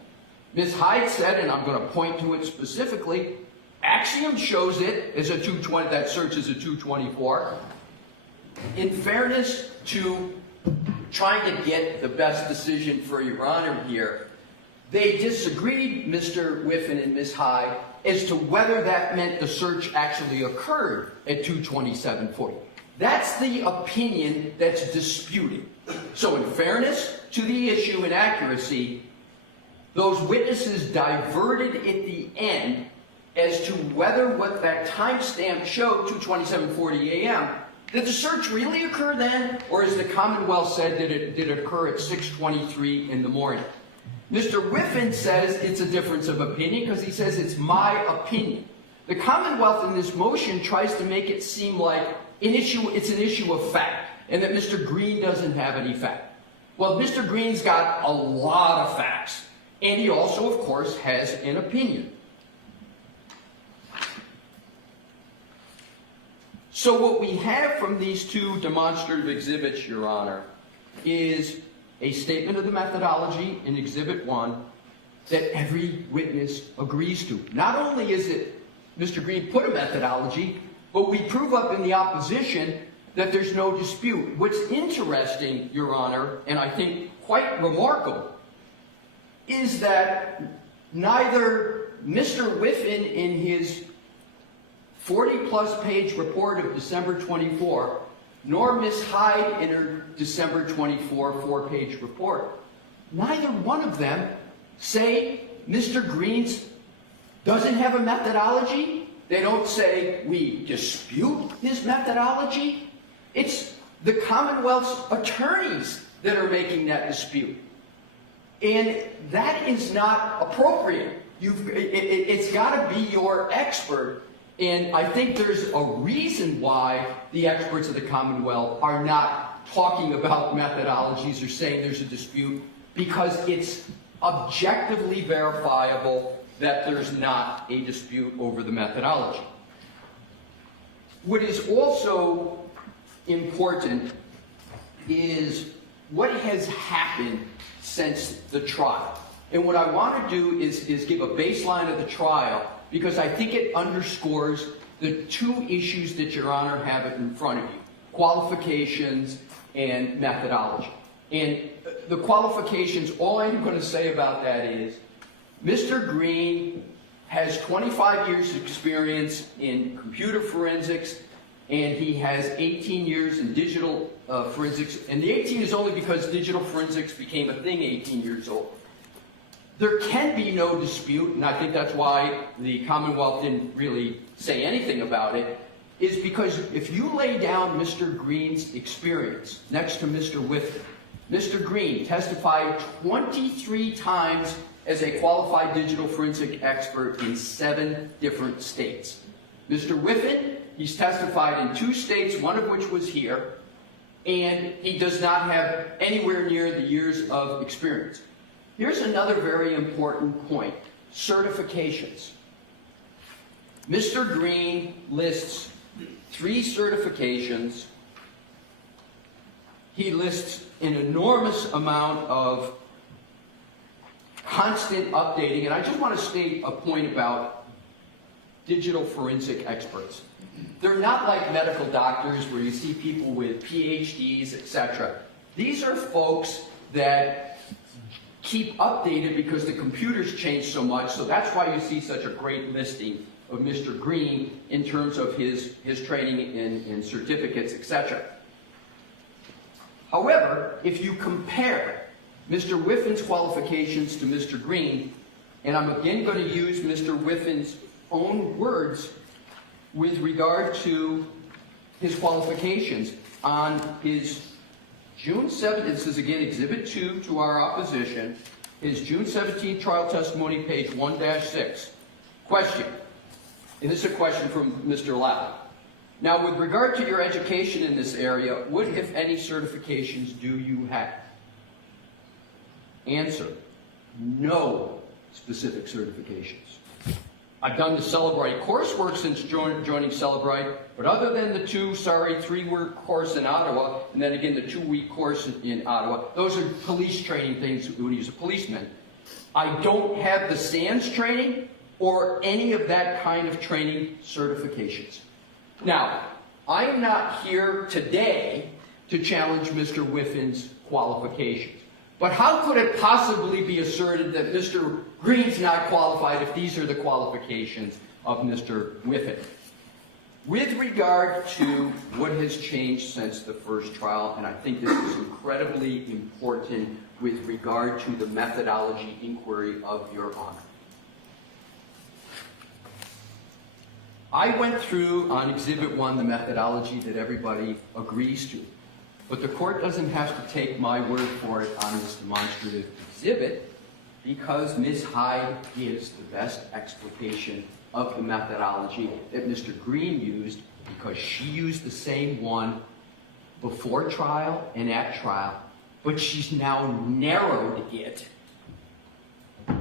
Ms. Hyde said, and I'm going to point to it specifically, Axiom shows it as a 220, that search is a 224. In fairness to trying to get the best decision for Your Honor here, they disagreed, Mr. Whiffen and Ms. Hyde, as to whether that meant the search actually occurred at 2:27:40. That's the opinion that's disputed. So in fairness to the issue and accuracy, those witnesses diverted at the end as to whether what that timestamp showed, 2:27:40 a.m., did the search really occur then, or as the Commonwealth said, did it occur at 6:23 in the morning? Mr. Whiffen says it's a difference of opinion because he says it's my opinion. The Commonwealth in this motion tries to make it seem like it's an issue of fact, and that Mr. Green doesn't have any fact. Well, Mr. Green's got a lot of facts, and he also, of course, has an opinion. So what we have from these two demonstrative exhibits, Your Honor, is a statement of the methodology in Exhibit 1 that every witness agrees to. Not only is it Mr. Green put a methodology, but we prove up in the opposition that there's no dispute. What's interesting, Your Honor, and I think quite remarkable, is that neither Mr. Whiffen in his 40-plus page report of December 24, nor Ms. Hyde in her December 24 4-page report, neither one of them say Mr. Green's doesn't have a methodology. They don't say we dispute his methodology. It's the Commonwealth's attorneys that are making that dispute. And that is not appropriate. It's got to be your expert. And I think there's a reason why the experts of the Commonwealth are not talking about methodologies or saying there's a dispute, because it's objectively verifiable that there's not a dispute over the methodology. What is also important is what has happened since the trial. And what I want to do is give a baseline of the trial, because I think it underscores the two issues that Your Honor have in front of you: qualifications and methodology. And the qualifications, all I'm going to say about that is Mr. Green has 25 years experience in computer forensics, and he has 18 years in digital forensics. And the 18 is only because digital forensics became a thing 18 years old. There can be no dispute, and I think that's why the Commonwealth didn't really say anything about it, is because if you lay down Mr. Green's experience next to Mr. Whiffen, Mr. Green testified 23 times as a qualified digital forensic expert in 7 different states. Mr. Whiffen, he's testified in 2 states, one of which was here, and he does not have anywhere near the years of experience. Here's another very important point: certifications. Mr. Green lists 3 certifications. He lists an enormous amount of constant updating, and I just want to state a point about digital forensic experts. They're not like medical doctors where you see people with PhDs, etc. These are folks that keep updated because the computers change so much, so that's why you see such a great listing of Mr. Green in terms of his training in certificates, etc. However, if you compare Mr. Whiffen's qualifications to Mr. Green, and I'm again going to use Mr. Whiffen's own words with regard to his qualifications on his June 7th, this is again Exhibit 2 to our opposition, his June 17th trial testimony, page 1-6. Question, and this is a question from Mr. Lau. Now, with regard to your education in this area, what, if any, certifications do you have? Answer, no specific certifications. I've done the Celebrite coursework since joining Celebrite, but other than the 3-week course in Ottawa, and then again the 2-week course in Ottawa, those are police training things when he's a policeman. I don't have the SANS training or any of that kind of training certifications. Now, I am not here today to challenge Mr. Whiffen's qualifications. But how could it possibly be asserted that Mr. Green's not qualified if these are the qualifications of Mr. Whiffen? With regard to what has changed since the first trial, and I think this is incredibly important with regard to the methodology inquiry of Your Honor. I went through on Exhibit 1 the methodology that everybody agrees to, but the court doesn't have to take my word for it on this demonstrative exhibit because Ms. Hyde gives the best explication of the methodology that Mr. Green used because she used the same one before trial and at trial, but she's now narrowed it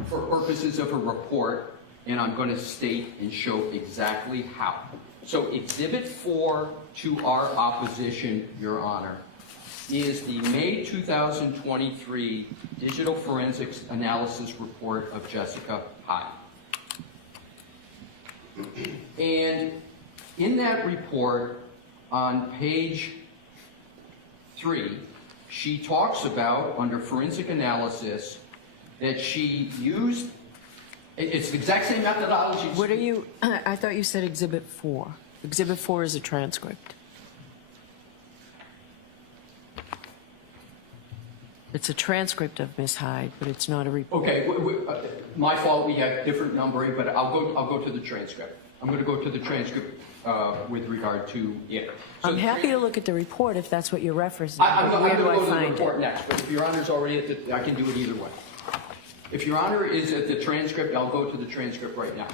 for purposes of a report, and I'm going to state and show exactly how. So Exhibit 4 to our opposition, Your Honor, is the May 2023 Digital Forensics Analysis Report of Jessica Hyde. And in that report, on page 3, she talks about, under forensic analysis, that she used, it's the exact same methodology. What are you, I thought you said Exhibit 4. Exhibit 4 is a transcript. It's a transcript of Ms. Hyde, but it's not a report. Okay, my fault, we have different numbering, but I'll go to the transcript. I'm going to go to the transcript with regard to it. So I'm happy to look at the report if that's what you're referencing. I'm but going where to do I go to the find report it? next, but if Your Honor's already at the, I can do it either way. If Your Honor is at the transcript, I'll go to the transcript right now.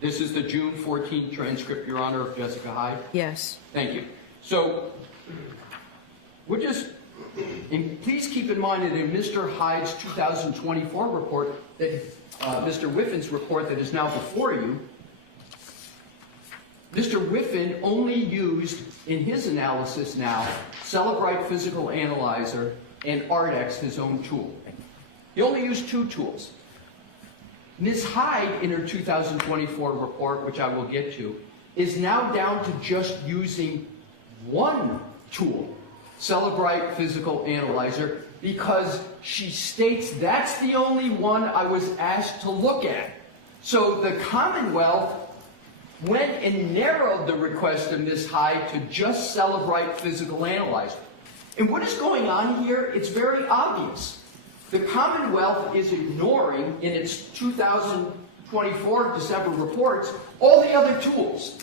This is the June 14th transcript, Your Honor, of Jessica Hyde. Yes. Thank you. So, we're just, and please keep in mind that in Mr. Hyde's 2024 report, that Mr. Whiffen's report that is now before you, Mr. Whiffen only used, in his analysis now, Celebrite Physical Analyzer and Ardex, his own tool. He only used 2 tools. Ms. Hyde, in her 2024 report, which I will get to, is now down to just using 1 tool, Celebrite Physical Analyzer, because she states that's the only one I was asked to look at. So the Commonwealth went and narrowed the request of Ms. Hyde to just Celebrite Physical Analyzer. And what is going on here? It's very obvious. The Commonwealth is ignoring, in its 2024 December reports, all the other tools.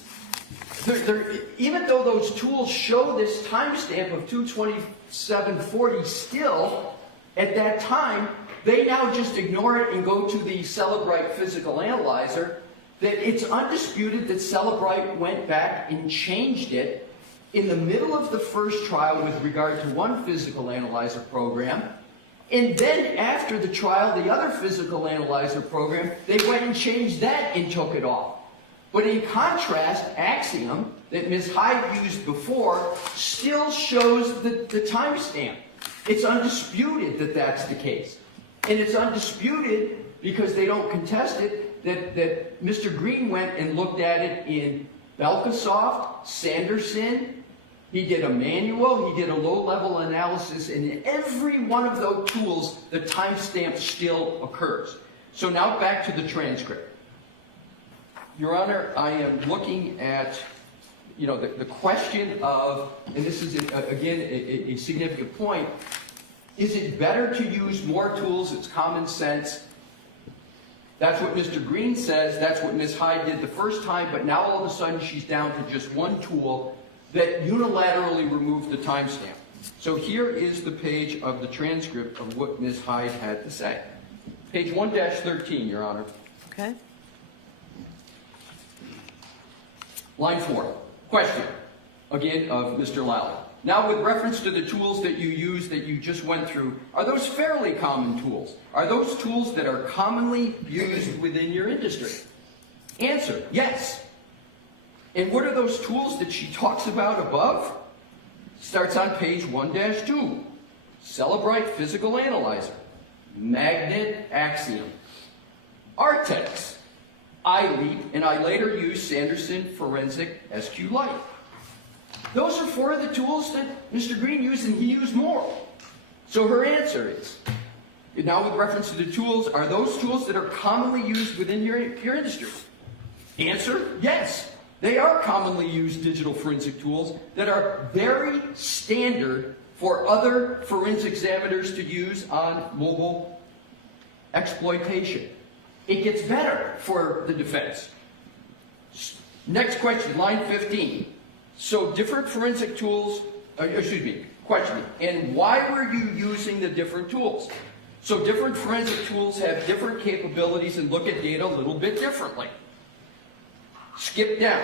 Even though those tools show this timestamp of 2/27/40 still, at that time, they now just ignore it and go to the Celebrite Physical Analyzer. That it's undisputed that Celebrite went back and changed it in the middle of the first trial with regard to one physical analyzer program. And then after the trial, the other physical analyzer program, they went and changed that and took it off. But in contrast, Axiom, that Ms. Hyde used before, still shows the timestamp. It's undisputed that that's the case. And it's undisputed, because they don't contest it, that Mr. Green went and looked at it in Belkasoft, Sanderson. He did a manual, he did a low-level analysis, and in every one of those tools, the timestamp still occurs. So now back to the transcript. Your Honor, I am looking at, the question of, and this is, again, a significant point, is it better to use more tools? It's common sense. That's what Mr. Green says. That's what Ms. Hyde did the first time, but now all of a sudden she's down to just 1 tool that unilaterally removed the timestamp. So here is the page of the transcript of what Ms. Hyde had to say. Page 1-13, Your Honor. Okay. Line 4. Question, again, of Mr. Lally. Now, with reference to the tools that you use that you just went through, are those fairly common tools? Are those tools that are commonly used within your industry? Answer, yes. And what are those tools that she talks about above? Starts on page 1-2. Celebrite Physical Analyzer. Magnet Axiom. Artex. iLeap, and I later used Sanderson Forensic SQLite. Those are 4 of the tools that Mr. Green used, and he used more. So her answer is, now with reference to the tools, are those tools that are commonly used within your industry? Answer, yes. They are commonly used digital forensic tools that are very standard for other forensic examiners to use on mobile exploitation. It gets better for the defense. Next question, line 15. So different forensic tools, question, and why were you using the different tools? So different forensic tools have different capabilities and look at data a little bit differently. Skip down.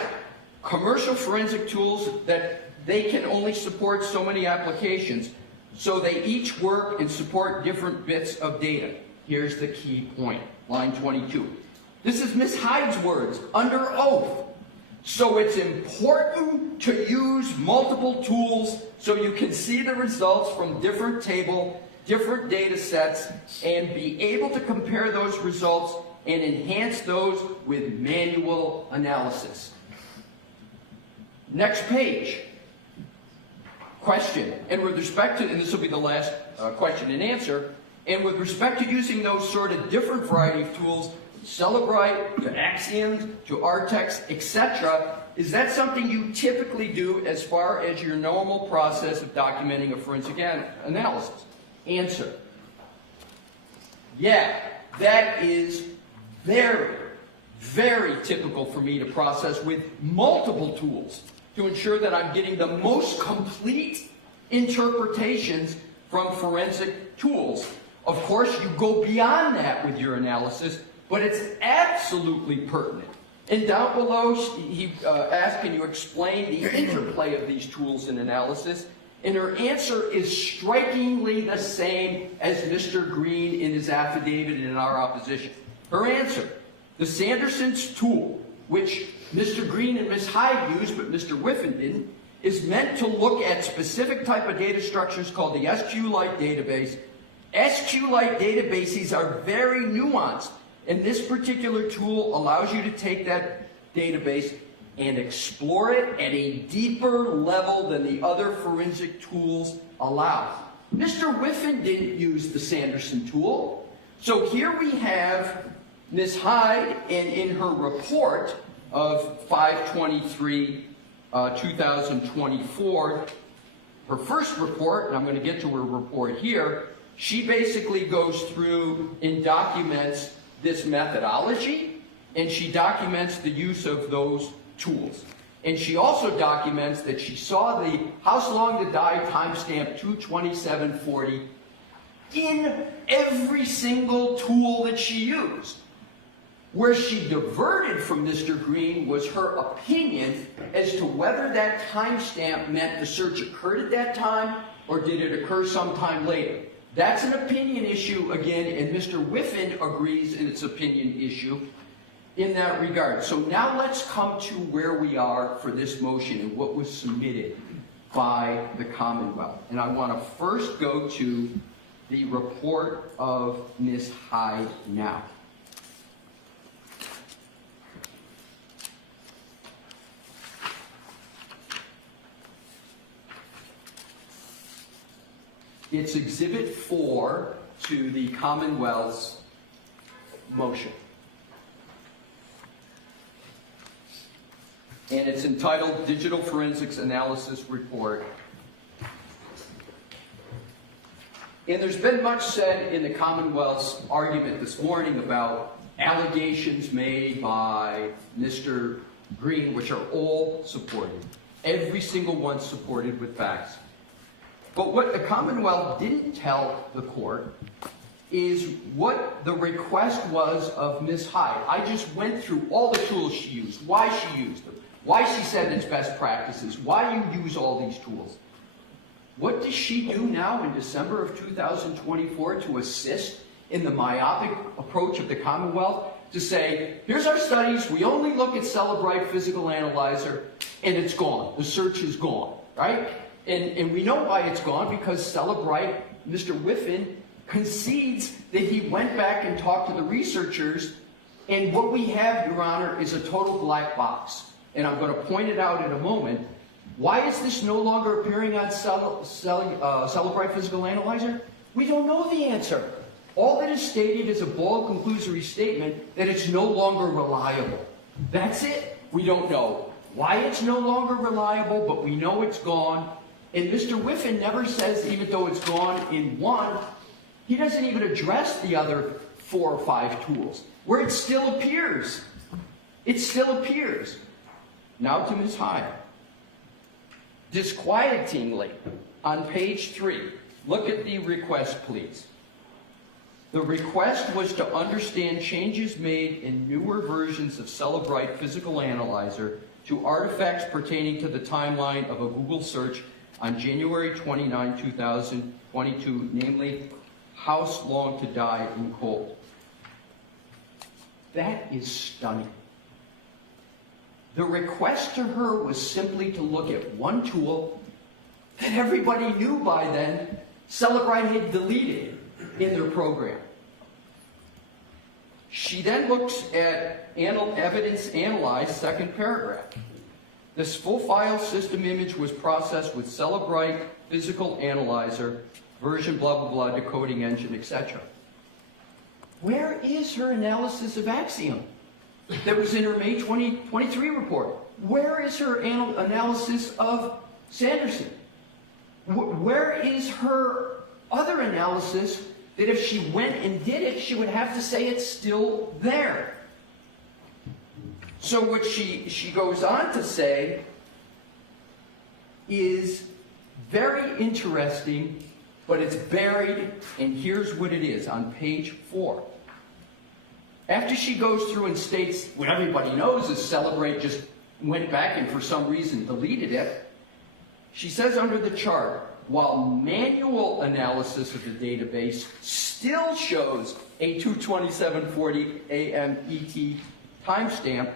Commercial forensic tools that they can only support so many applications, so they each work and support different bits of data. Here's the key point, line 22. This is Ms. Hyde's words, under oath. So it's important to use multiple tools so you can see the results from different different data sets, and be able to compare those results and enhance those with manual analysis. Next page. Question. And with respect to, and this will be the last question and answer, and with respect to using those sort of different variety of tools, Cellebrite, to Axioms, to Artex, etc., is that something you typically do as far as your normal process of documenting a forensic analysis? Answer. Yeah, that is very, very typical for me to process with multiple tools to ensure that I'm getting the most complete interpretations from forensic tools. Of course, you go beyond that with your analysis, but it's absolutely pertinent. And down below, he asked, can you explain the interplay of these tools in analysis? And her answer is strikingly the same as Mr. Green in his affidavit and in our opposition. Her answer, the Sanderson's tool, which Mr. Green and Ms. Hyde used, but Mr. Whiffen didn't, is meant to look at specific type of data structures called the SQLite database. SQLite databases are very nuanced, and this particular tool allows you to take that database and explore it at a deeper level than the other forensic tools allow. Mr. Whiffen didn't use the Sanderson tool. So here we have Ms. Hyde, and in her report of 5/23/2024, her first report, and I'm going to get to her report here, she basically goes through and documents this methodology, and she documents the use of those tools. And she also documents that she saw the Hos Long to die timestamp 22740 in every single tool that she used. Where she diverted from Mr. Green was her opinion as to whether that timestamp meant the search occurred at that time or did it occur sometime later. That's an opinion issue again, and Mr. Whiffen agrees in its opinion issue in that regard. So now let's come to where we are for this motion and what was submitted by the Commonwealth. And I want to first go to the report of Ms. Hyde now. It's Exhibit 4 to the Commonwealth's motion. And it's entitled Digital Forensics Analysis Report. And there's been much said in the Commonwealth's argument this morning about allegations made by Mr. Green, which are all supported. Every single one supported with facts. But what the Commonwealth didn't tell the court is what the request was of Ms. Hyde. I just went through all the tools she used, why she used them, why she said it's best practices, why you use all these tools. What does she do now in December of 2024 to assist in the myopic approach of the Commonwealth to say, here's our studies, we only look at Cellebrite Physical Analyzer, and it's gone. The search is gone, right? And we know why it's gone, because Cellebrite, Mr. Whiffen, concedes that he went back and talked to the researchers, and what we have, Your Honor, is a total black box. And I'm going to point it out in a moment. Why is this no longer appearing on Cellebrite Physical Analyzer? We don't know the answer. All that is stated is a bald conclusory statement that it's no longer reliable. That's it. We don't know why it's no longer reliable, but we know it's gone. And Mr. Whiffen never says, even though it's gone in one, he doesn't even address the other 4 or 5 tools, where it still appears. It still appears. Now to Ms. Hyde. Disquietingly, on page 3, look at the request, please. The request was to understand changes made in newer versions of Cellebrite Physical Analyzer to artifacts pertaining to the timeline of a Google search on January 29, 2022, namely, Hos Long to die in cold. That is stunning. The request to her was simply to look at one tool that everybody knew by then Cellebrite had deleted in their program. She then looks at evidence analyzed, second paragraph. This full file system image was processed with Cellebrite Physical Analyzer, version blah, blah, blah, decoding engine, etc. Where is her analysis of Axiom that was in her May 2023 report? Where is her analysis of Sanderson? Where is her other analysis that if she went and did it, she would have to say it's still there? So what she goes on to say is very interesting, but it's buried, and here's what it is on page 4. After she goes through and states what everybody knows is Cellebrite just went back and for some reason deleted it, she says under the chart, while manual analysis of the database still shows a 2:27:40 a.m. ET timestamp,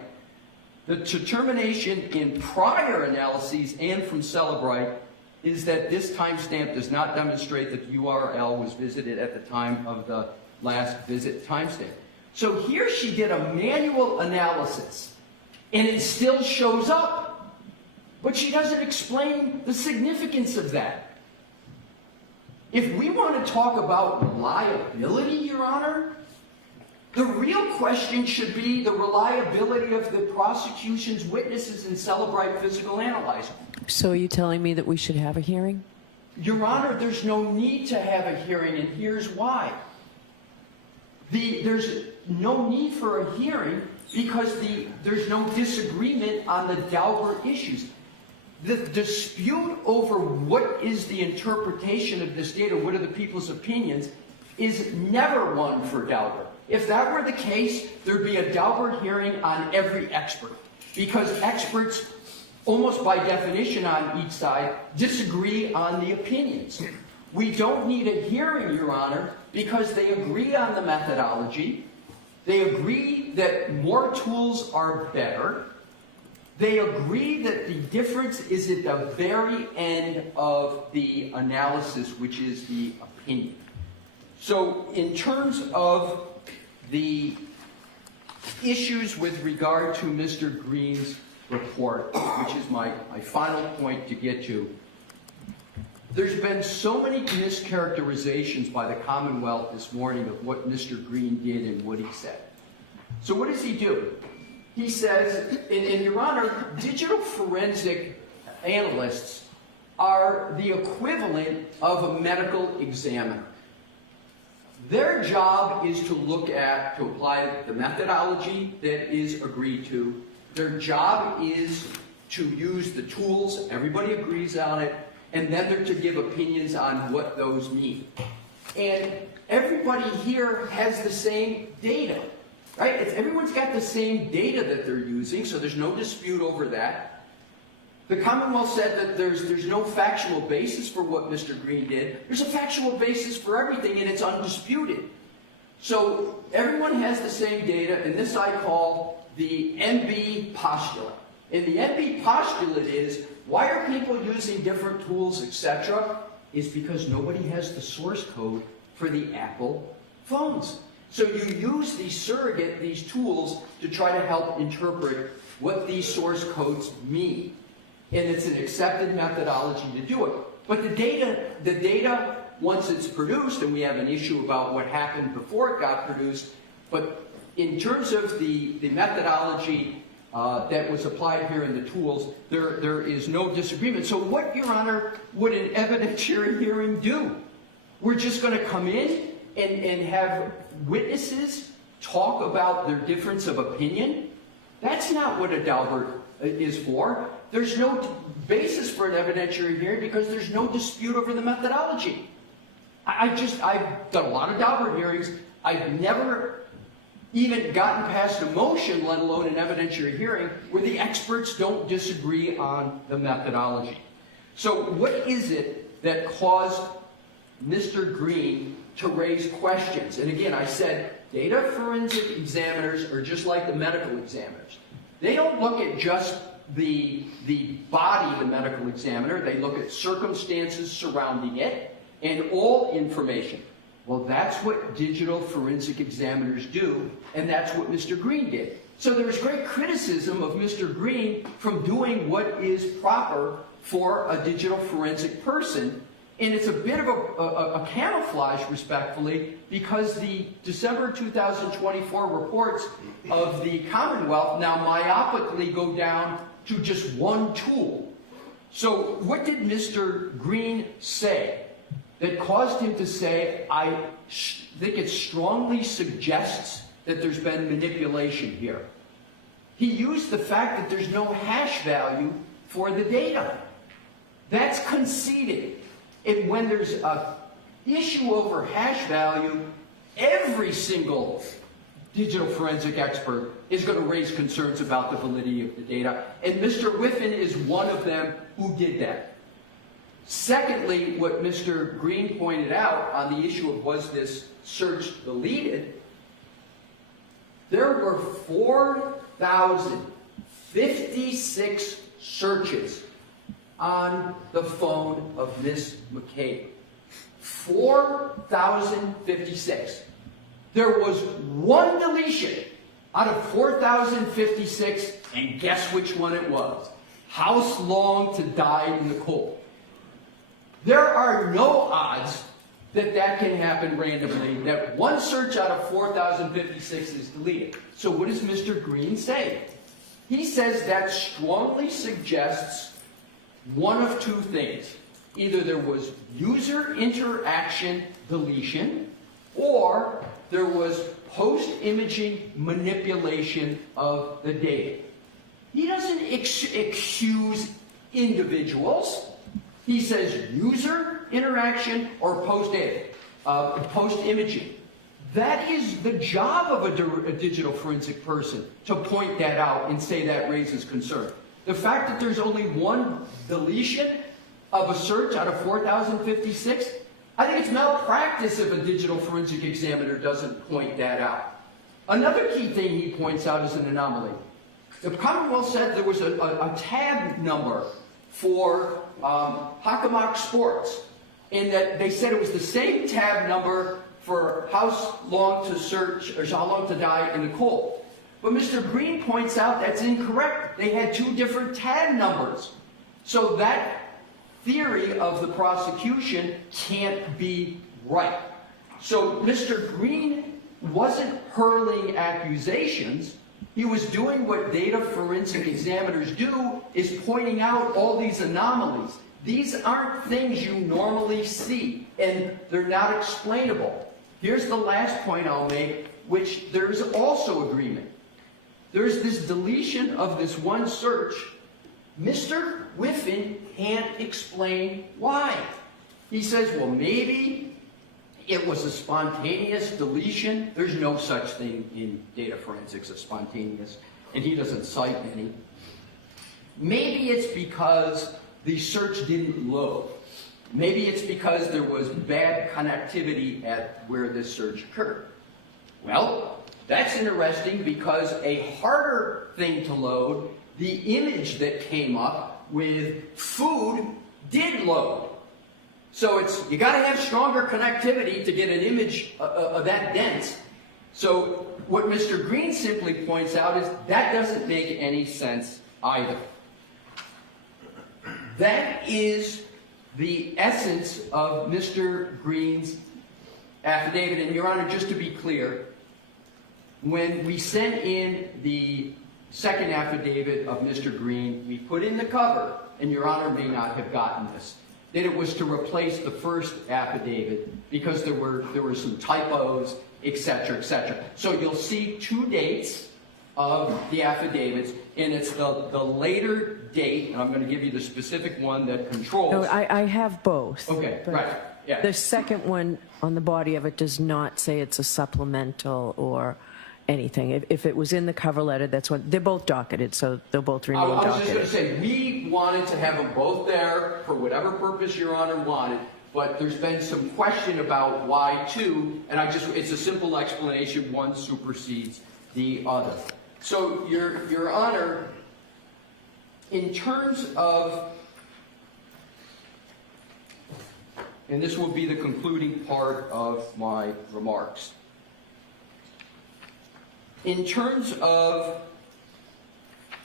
the determination in prior analyses and from Cellebrite is that this timestamp does not demonstrate that the URL was visited at the time of the last visit timestamp. So here she did a manual analysis, and it still shows up, but she doesn't explain the significance of that. If we want to talk about reliability, Your Honor, the real question should be the reliability of the prosecution's witnesses in Cellebrite Physical Analyzer. So are you telling me that we should have a hearing? Your Honor, there's no need to have a hearing, and here's why. There's no need for a hearing because there's no disagreement on the Daubert issues. The dispute over what is the interpretation of this data, what are the people's opinions, is never one for Daubert. If that were the case, there'd be a Daubert hearing on every expert, because experts, almost by definition on each side, disagree on the opinions. We don't need a hearing, Your Honor, because they agree on the methodology, they agree that more tools are better, they agree that the difference is at the very end of the analysis, which is the opinion. So in terms of the issues with regard to Mr. Green's report, which is my final point to get to, there's been so many mischaracterizations by the Commonwealth this morning of what Mr. Green did and what he said. So what does he do? He says, and Your Honor, digital forensic analysts are the equivalent of a medical examiner. Their job is to look at, to apply the methodology that is agreed to. Their job is to use the tools, everybody agrees on it, and then they're to give opinions on what those mean. And everybody here has the same data, right? Everyone's got the same data that they're using, so there's no dispute over that. The Commonwealth said that there's no factual basis for what Mr. Green did. There's a factual basis for everything, and it's undisputed. So everyone has the same data, and this I call the NB postulate. And the NB postulate is, why are people using different tools, etc.? Is because nobody has the source code for the Apple phones. So you use these tools to try to help interpret what these source codes mean. And it's an accepted methodology to do it. But the data once it's produced, and we have an issue about what happened before it got produced, but in terms of the methodology that was applied here in the tools, there is no disagreement. So what, Your Honor, would an evidentiary hearing do? We're just going to come in and have witnesses talk about their difference of opinion? That's not what a Daubert is for. There's no basis for an evidentiary hearing because there's no dispute over the methodology. I've done a lot of Daubert hearings. I've never even gotten past a motion, let alone an evidentiary hearing, where the experts don't disagree on the methodology. So what is it that caused Mr. Green to raise questions? And again, I said data forensic examiners are just like the medical examiners. They don't look at just the body of the medical examiner. They look at circumstances surrounding it and all information. Well, that's what digital forensic examiners do, and that's what Mr. Green did. So there was great criticism of Mr. Green from doing what is proper for a digital forensic person. And it's a bit of a camouflage, respectfully, because the December 2024 reports of the Commonwealth now myopically go down to just one tool. So what did Mr. Green say that caused him to say, I think it strongly suggests that there's been manipulation here? He used the fact that there's no hash value for the data. That's conceded. And when there's an issue over hash value, every single digital forensic expert is going to raise concerns about the validity of the data. And Mr. Whiffen is one of them who did that. Secondly, what Mr. Green pointed out on the issue of was this search deleted, there were 4,056 searches on the phone of Miss McCabe. 4,056. There was one deletion out of 4,056, and guess which one it was? Hos Long to die in the cold. There are no odds that that can happen randomly, that one search out of 4,056 is deleted. So what does Mr. Green say? He says that strongly suggests one of two things. Either there was user interaction deletion, or there was post-imaging manipulation of the data. He doesn't accuse individuals. He says user interaction or post-imaging. That is the job of a digital forensic person, to point that out and say that raises concern. The fact that there's only one deletion of a search out of 4,056, I think it's malpractice if a digital forensic examiner doesn't point that out. Another key thing he points out is an anomaly. The Commonwealth said there was a tab number for Hockomock Sports, and that they said it was the same tab number for Hos Long to search, or How Long to Die in the Cold. But Mr. Green points out that's incorrect. They had two different tab numbers. So that theory of the prosecution can't be right. So Mr. Green wasn't hurling accusations. He was doing what data forensic examiners do, is pointing out all these anomalies. These aren't things you normally see, and they're not explainable. Here's the last point I'll make, which there's also agreement. There's this deletion of this one search. Mr. Whiffen can't explain why. He says, well, maybe it was a spontaneous deletion. There's no such thing in data forensics as spontaneous, and he doesn't cite any. Maybe it's because the search didn't load. Maybe it's because there was bad connectivity at where this search occurred. Well, that's interesting, because a harder thing to load, the image that came up with food, did load. So you got to have stronger connectivity to get an image that dense. So what Mr. Green simply points out is that doesn't make any sense either. That is the essence of Mr. Green's affidavit. And Your Honor, just to be clear, when we sent in the second affidavit of Mr. Green, we put in the cover, and Your Honor may not have gotten this, that it was to replace the first affidavit because there were some typos, et cetera, et cetera. So you'll see two dates of the affidavits, and it's the later date, and I'm going to give you the specific one that controls. No, I have both. Okay, but right, yeah. The second one on the body of it does not say it's a supplemental or anything. If it was in the cover letter, that's what, they're both docketed, so they'll both remain I was just docketed. going to say, we wanted to have them both there for whatever purpose Your Honor wanted, but there's been some question about why two, and it's a simple explanation, one supersedes the other. So, Your Honor, in terms of, and this will be the concluding part of my remarks, in terms of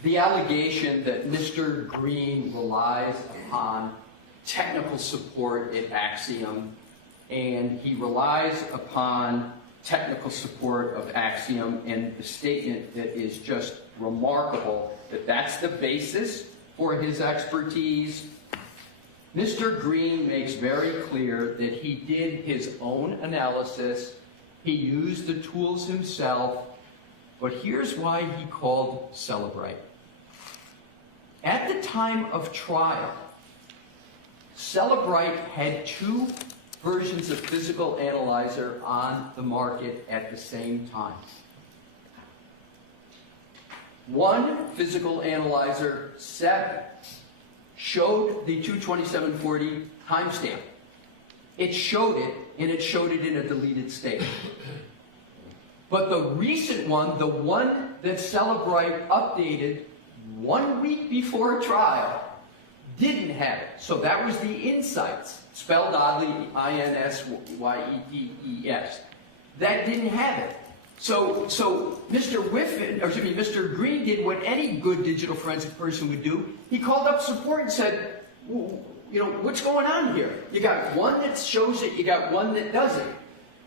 the allegation that Mr. Green relies upon technical support at Axiom, and he relies upon technical support of Axiom, and the statement that is just remarkable, that that's the basis for his expertise. Mr. Green makes very clear that he did his own analysis, he used the tools himself, but here's why he called Celebrite. At the time of trial, Celebrite had two versions of physical analyzer on the market at the same time. One physical analyzer set showed the 22740 timestamp. It showed it, and it showed it in a deleted state. But the recent one, the one that Celebrite updated 1 week before trial, didn't have it. So that was the Insights, spelled oddly, INSYETES. That didn't have it. So Mr. Green did what any good digital forensic person would do. He called up support and said, well, you know, what's going on here? You got one that shows it, you got one that doesn't.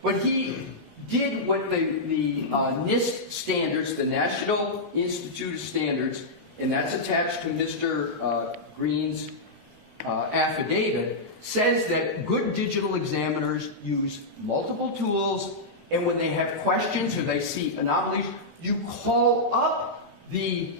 But he did what the NIST standards, the National Institute of Standards, and that's attached to Mr. Green's affidavit, says that good digital examiners use multiple tools, and when they have questions or they see anomalies, you call up the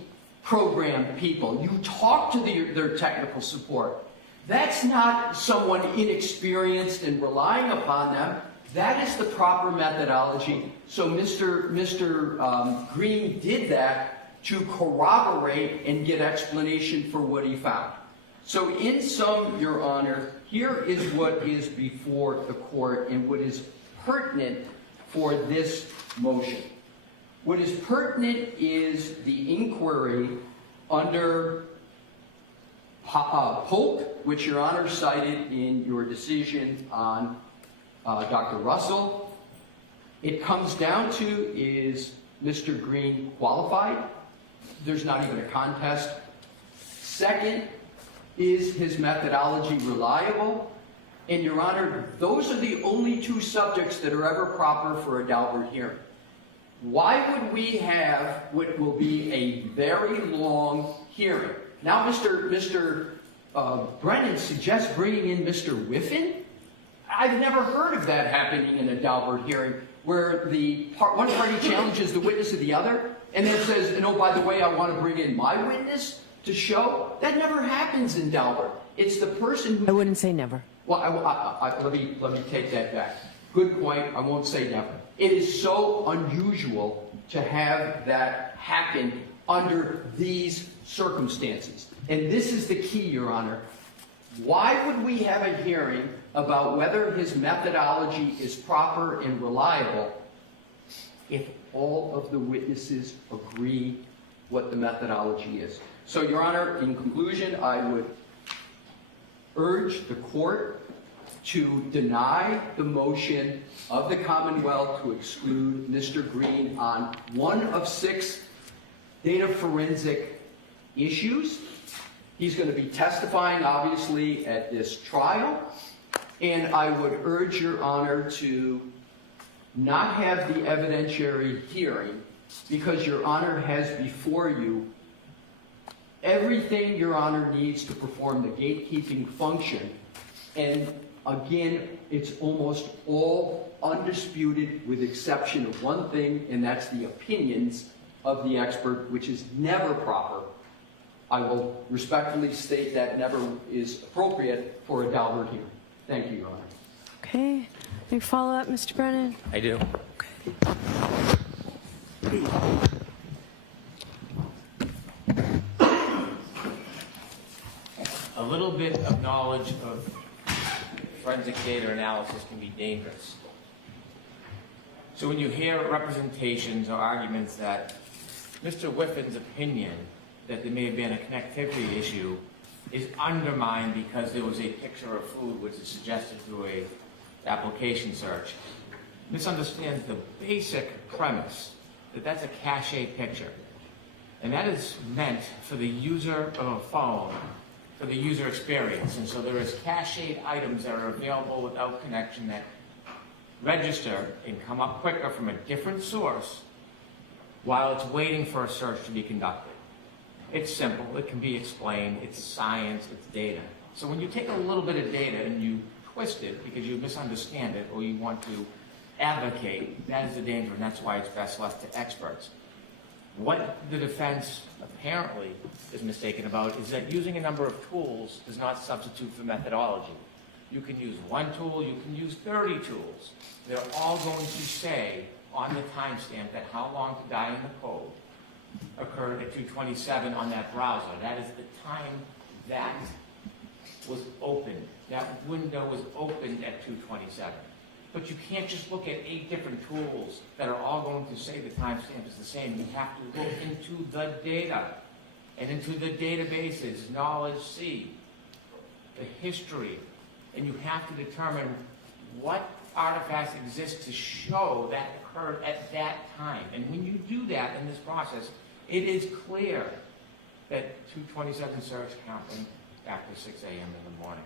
program people. You talk to their technical support. That's not someone inexperienced and relying upon them. That is the proper methodology. So Mr. Green did that to corroborate and get explanation for what he found. So in sum, Your Honor, here is what is before the court and what is pertinent for this motion. What is pertinent is the inquiry under Polk, which Your Honor cited in your decision on Dr. Russell. It comes down to, is Mr. Green qualified? There's not even a contest. Second, is his methodology reliable? And Your Honor, those are the only two subjects that are ever proper for a Daubert hearing. Why would we have what will be a very long hearing? Now Mr. Brennan suggests bringing in Mr. Whiffen. I've never heard of that happening in a Daubert hearing, where one party challenges the witness of the other, and then says, and oh, by the way, I want to bring in my witness to show. That never happens in Daubert. It's the person who... I wouldn't say never. Well, let me take that back. Good point. I won't say never. It is so unusual to have that happen under these circumstances. And this is the key, Your Honor. Why would we have a hearing about whether his methodology is proper and reliable if all of the witnesses agree what the methodology is? So, Your Honor, in conclusion, I would urge the court to deny the motion of the Commonwealth to exclude Mr. Green on one of 6 data forensic issues. He's going to be testifying, obviously, at this trial, and I would urge Your Honor to not have the evidentiary hearing because Your Honor has before you everything Your Honor needs to perform the gatekeeping function. And again, it's almost all undisputed with exception of one thing, and that's the opinions of the expert, which is never proper. I will respectfully state that never is appropriate for a Daubert hearing. Thank you, Your Honor. Okay. Any follow-up, Mr. Brennan? I do. A little bit of knowledge of forensic data analysis can be dangerous. So when you hear representations or arguments that Mr. Whiffin's opinion that there may have been a connectivity issue is undermined because there was a picture of food which is suggested through a application search, misunderstands the basic premise that that's a cache picture. And that is meant for the user of a phone, for the user experience. And so there is cached items that are available without connection that register and come up quicker from a different source while it's waiting for a search to be conducted. It's simple, it can be explained, it's science, it's data. So when you take a little bit of data and you twist it because you misunderstand it or you want to advocate, that is the danger, and that's why it's best left to experts. What the defense apparently is mistaken about is that using a number of tools does not substitute for methodology. You can use one tool, you can use 30 tools. They're all going to say on the timestamp that how long to die in the code occurred at 2:27 on that browser. That is the time that was opened. That window was opened at 2:27. But you can't just look at 8 different tools that are all going to say the timestamp is the same. You have to look into the data and into the databases, knowledge C, the history, and you have to determine what artifacts exist to show that occurred at that time. And when you do that in this process, it is clear that 2:27 search happened after 6 a.m. in the morning.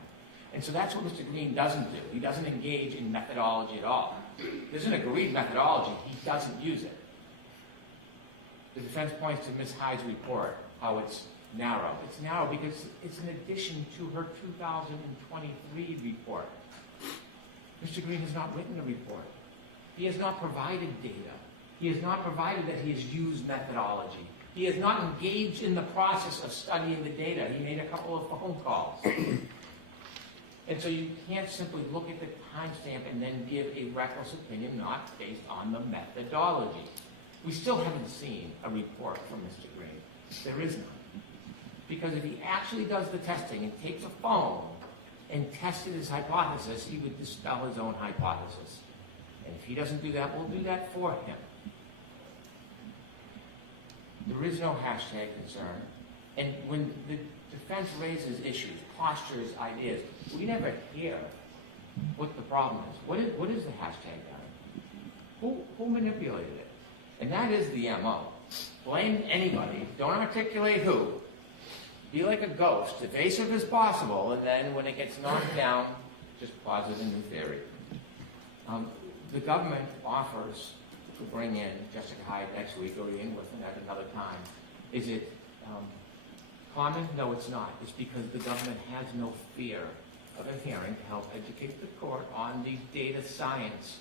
And so that's what Mr. Green doesn't do. He doesn't engage in methodology at all. There's an agreed methodology. He doesn't use it. The defense points to Ms. Hyde's report, how it's narrow. It's narrow because it's an addition to her 2023 report. Mr. Green has not written a report. He has not provided data. He has not provided that he has used methodology. He has not engaged in the process of studying the data. He made a couple of phone calls. And so you can't simply look at the timestamp and then give a reckless opinion not based on the methodology. We still haven't seen a report from Mr. Green. There is none. Because if he actually does the testing and takes a phone and tested his hypothesis, he would dispel his own hypothesis. And if he doesn't do that, we'll do that for him. There is no hashtag concern. And when the defense raises issues, postures, ideas, we never hear what the problem is. What is the hashtag done? Who manipulated it? And that is the MO. Blame anybody. Don't articulate who. Be like a ghost, evasive as possible, and then when it gets knocked down, just posit a new theory. The government offers to bring in Jessica Hyde next week or Ian Whiffen at another time. Is it common? No, it's not. It's because the government has no fear of a hearing to help educate the court on the data science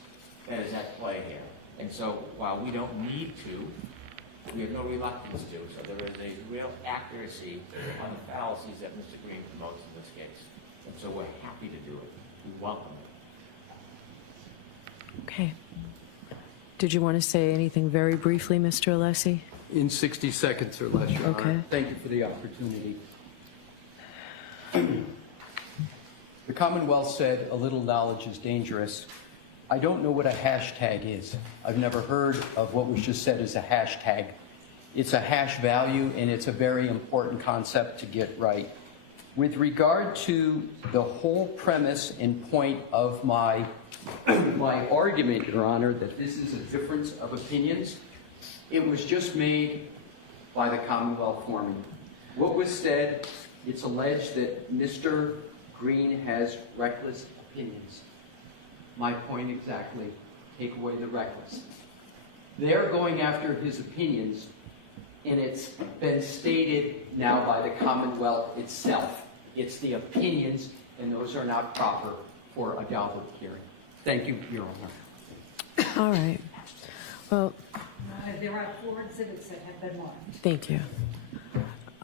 that is at play here. And so while we don't need to, we have no reluctance to. So there is a real accuracy on the fallacies that Mr. Green promotes in this case. And so we're happy to do it. We welcome it. Okay. Did you want to say anything very briefly, Mr. Alessi? In 60 seconds or less, Your Okay. Honor. Thank you for the opportunity. The Commonwealth said a little knowledge is dangerous. I don't know what a hashtag is. I've never heard of what was just said as a hashtag. It's a hash value, and it's a very important concept to get right. With regard to the whole premise and point of my argument, Your Honor, that this is a difference of opinions, it was just made by the Commonwealth foreman. What was said It's alleged that Mr. Green has reckless opinions. My point exactly, take away the reckless. They're going after his opinions, and it's been stated now by the Commonwealth itself. It's the opinions, and those are not proper for a Daubert hearing. Thank you, Your Honor. All right. Well, There are 4 exhibits that have been marked. thank you.